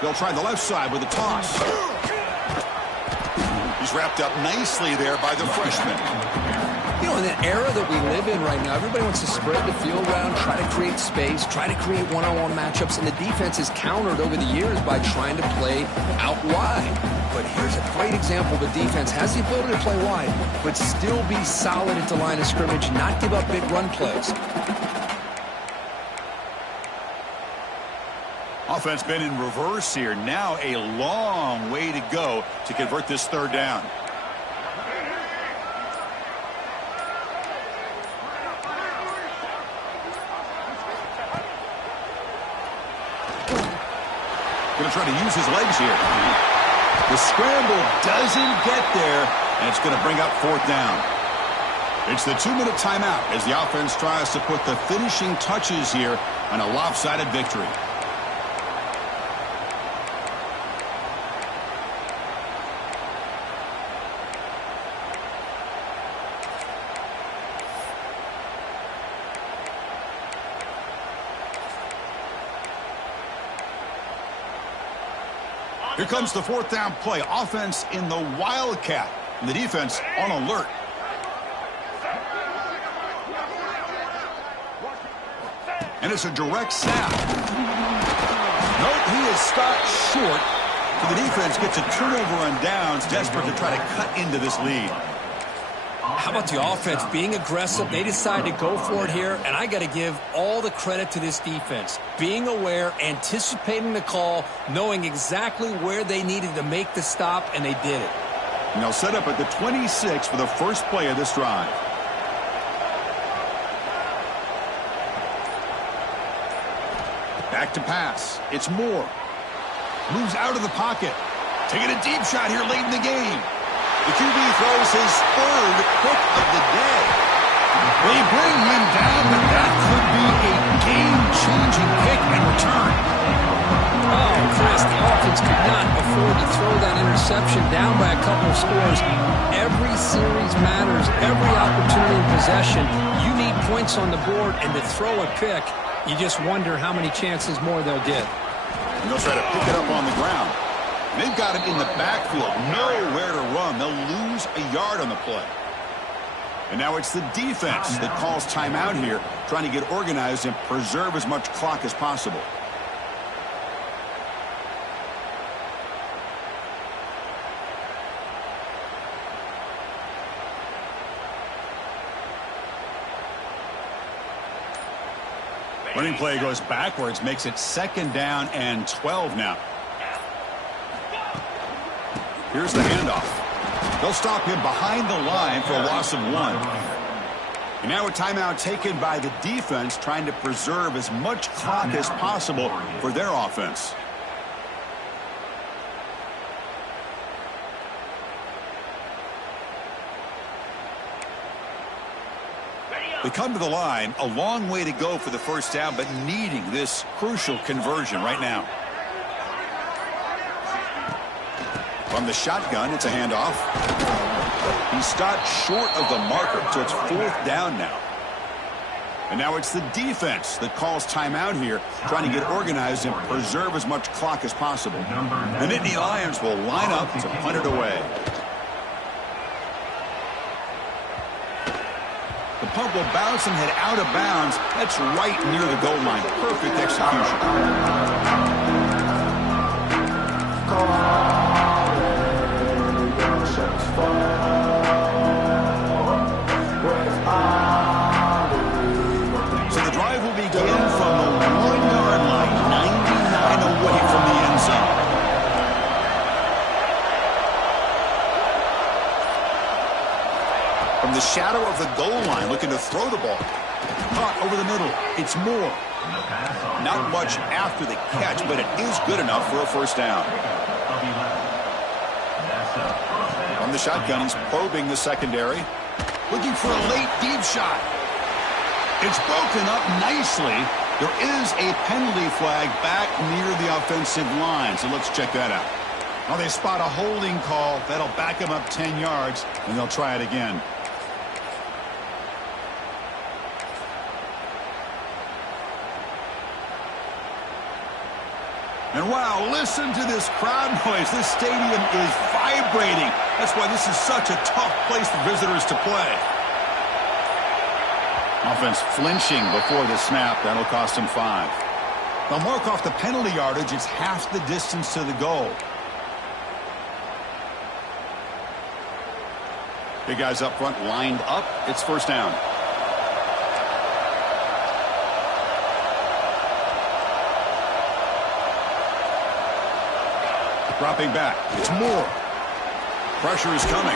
They'll try the left side with a toss. He's wrapped up nicely there by the freshman. You know, in the era that we live in right now, everybody wants to spread the field around, try to create space, try to create one-on-one matchups, and the defense is countered over the years by trying to play out wide. But here's a great example. The defense has the ability to play wide, but still be solid at the line of scrimmage, not give up big run plays. Offense been in reverse here. Now a long way to go to convert this third down. Going to try to use his legs here. The scramble doesn't get there, and it's going to bring up fourth down. It's the 2-minute timeout as the offense tries to put the finishing touches here on a lopsided victory. Here comes the fourth down play. Offense in the Wildcat. And the defense on alert. And it's a direct snap. Nope, he is stopped short. So the defense gets a turnover on downs, desperate to try to cut into this lead. How about the offense being aggressive? They decided to go for it here, and I got to give all the credit to this defense. Being aware, anticipating the call, knowing exactly where they needed to make the stop, and they did it. And they'll set up at the 26 for the first play of this drive. Back to pass. It's Moore. Moves out of the pocket. Taking a deep shot here late in the game. The QB throws his third pick of the day. They bring him down, but that could be a game-changing pick and return. Oh, Chris, the offense could not afford to throw that interception down by a couple of scores. Every series matters. Every opportunity in possession. You need points on the board, and to throw a pick, you just wonder how many chances more they'll get. And they'll try to pick it up on the ground. They've got him in the backfield, nowhere to run. They'll lose a yard on the play. And now it's the defense that calls timeout here, trying to get organized and preserve as much clock as possible. Running play goes backwards, makes it 2nd down and 12 now. Here's the handoff. They'll stop him behind the line for a loss of 1. And now a timeout taken by the defense, trying to preserve as much clock as possible for their offense. They come to the line, a long way to go for the first down, but needing this crucial conversion right now. From the shotgun, it's a handoff. He stopped short of the marker, so it's 4th down now. And now it's the defense that calls timeout here, trying to get organized and preserve as much clock as possible. The Nittany Lions will line up to punt it away. The punt will bounce and head out of bounds. That's right near the goal line. Perfect execution. So the drive will begin from the 1-yard line, 99 away from the end zone. From the shadow of the goal line, looking to throw the ball. Caught over the middle. It's Moore. Not much after the catch, but it is good enough for a first down. From the shotgun, he's probing the secondary. Looking for a late deep shot. It's broken up nicely. There is a penalty flag back near the offensive line, so let's check that out. Well, they spot a holding call. That'll back him up 10 yards, and they'll try it again. And wow, listen to this crowd noise. This stadium is vibrating. That's why this is such a tough place for visitors to play. Offense flinching before the snap. That'll cost him 5. They'll mark off the penalty yardage. It's half the distance to the goal. Big guys up front lined up. It's first down. Dropping back. It's Moore. Pressure is coming.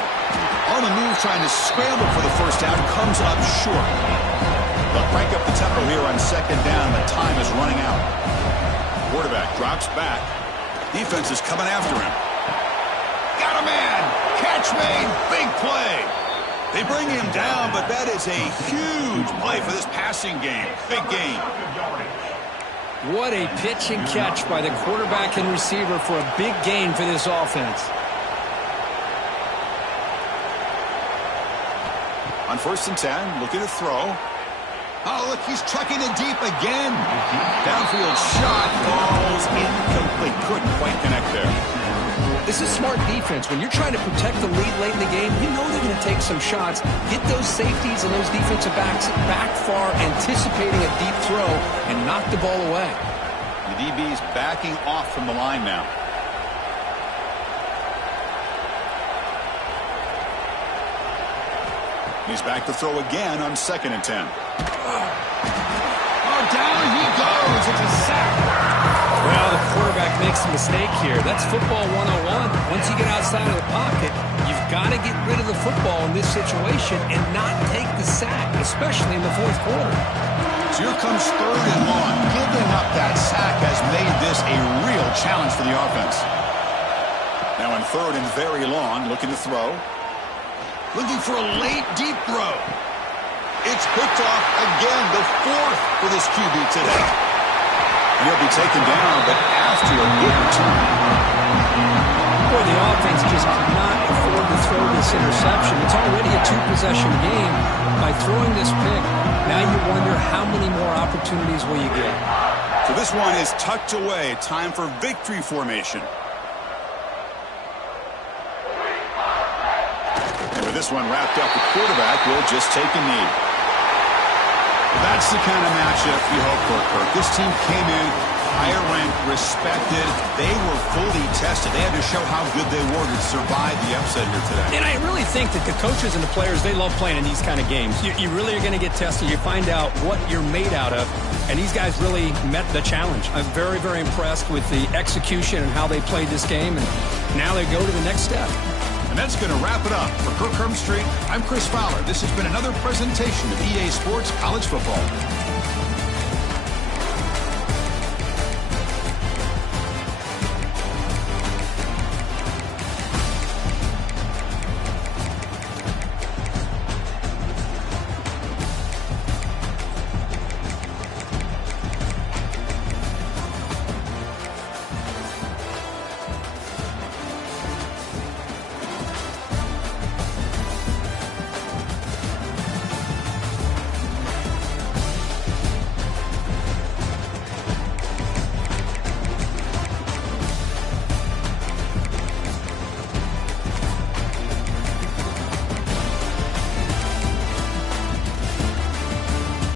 On the move, trying to scramble for the first down. Comes up short. They'll crank up the tempo here on 2nd down. The time is running out. Quarterback drops back. Defense is coming after him. Got a man. Catch made. Big play. They bring him down, but that is a huge play for this passing game. Big game. What a pitch and catch by the quarterback and receiver for a big gain for this offense. On 1st and 10, looking to throw. Oh, look, he's trucking it deep again. Downfield shot falls incomplete. Couldn't quite connect there. This is smart defense. When you're trying to protect the lead late in the game, you know they're going to take some shots, get those safeties and those defensive backs back far, anticipating a deep throw, and knock the ball away. The DB's backing off from the line now. He's back to throw again on 2nd and 10. Oh, down he goes. It's a sack. Well, the quarterback makes a mistake here. That's football 101. Once you get outside of the pocket, you've got to get rid of the football in this situation and not take the sack, especially in the 4th quarter. So here comes 3rd and long. Giving up that sack has made this a real challenge for the offense. Now in 3rd and very long, looking to throw. Looking for a late, deep throw. It's picked off again, the 4th for this QB today. And he'll be taken down, but after a good return. Boy, the offense just cannot afford to throw this interception. It's already a 2-possession game. By throwing this pick, now you wonder how many more opportunities will you get. So this one is tucked away. Time for victory formation. And with this one wrapped up, the quarterback will just take a knee. That's the kind of matchup you hope for, Kirk. This team came in higher ranked, respected. They were fully tested. They had to show how good they were to survive the upset here today. And I really think that the coaches and the players, they love playing in these kind of games. You really are going to get tested. You find out what you're made out of. And these guys really met the challenge. I'm very, very impressed with the execution and how they played this game. And now they go to the next step. And that's going to wrap it up. For Kirk Street, I'm Chris Fowler. This has been another presentation of EA Sports College Football.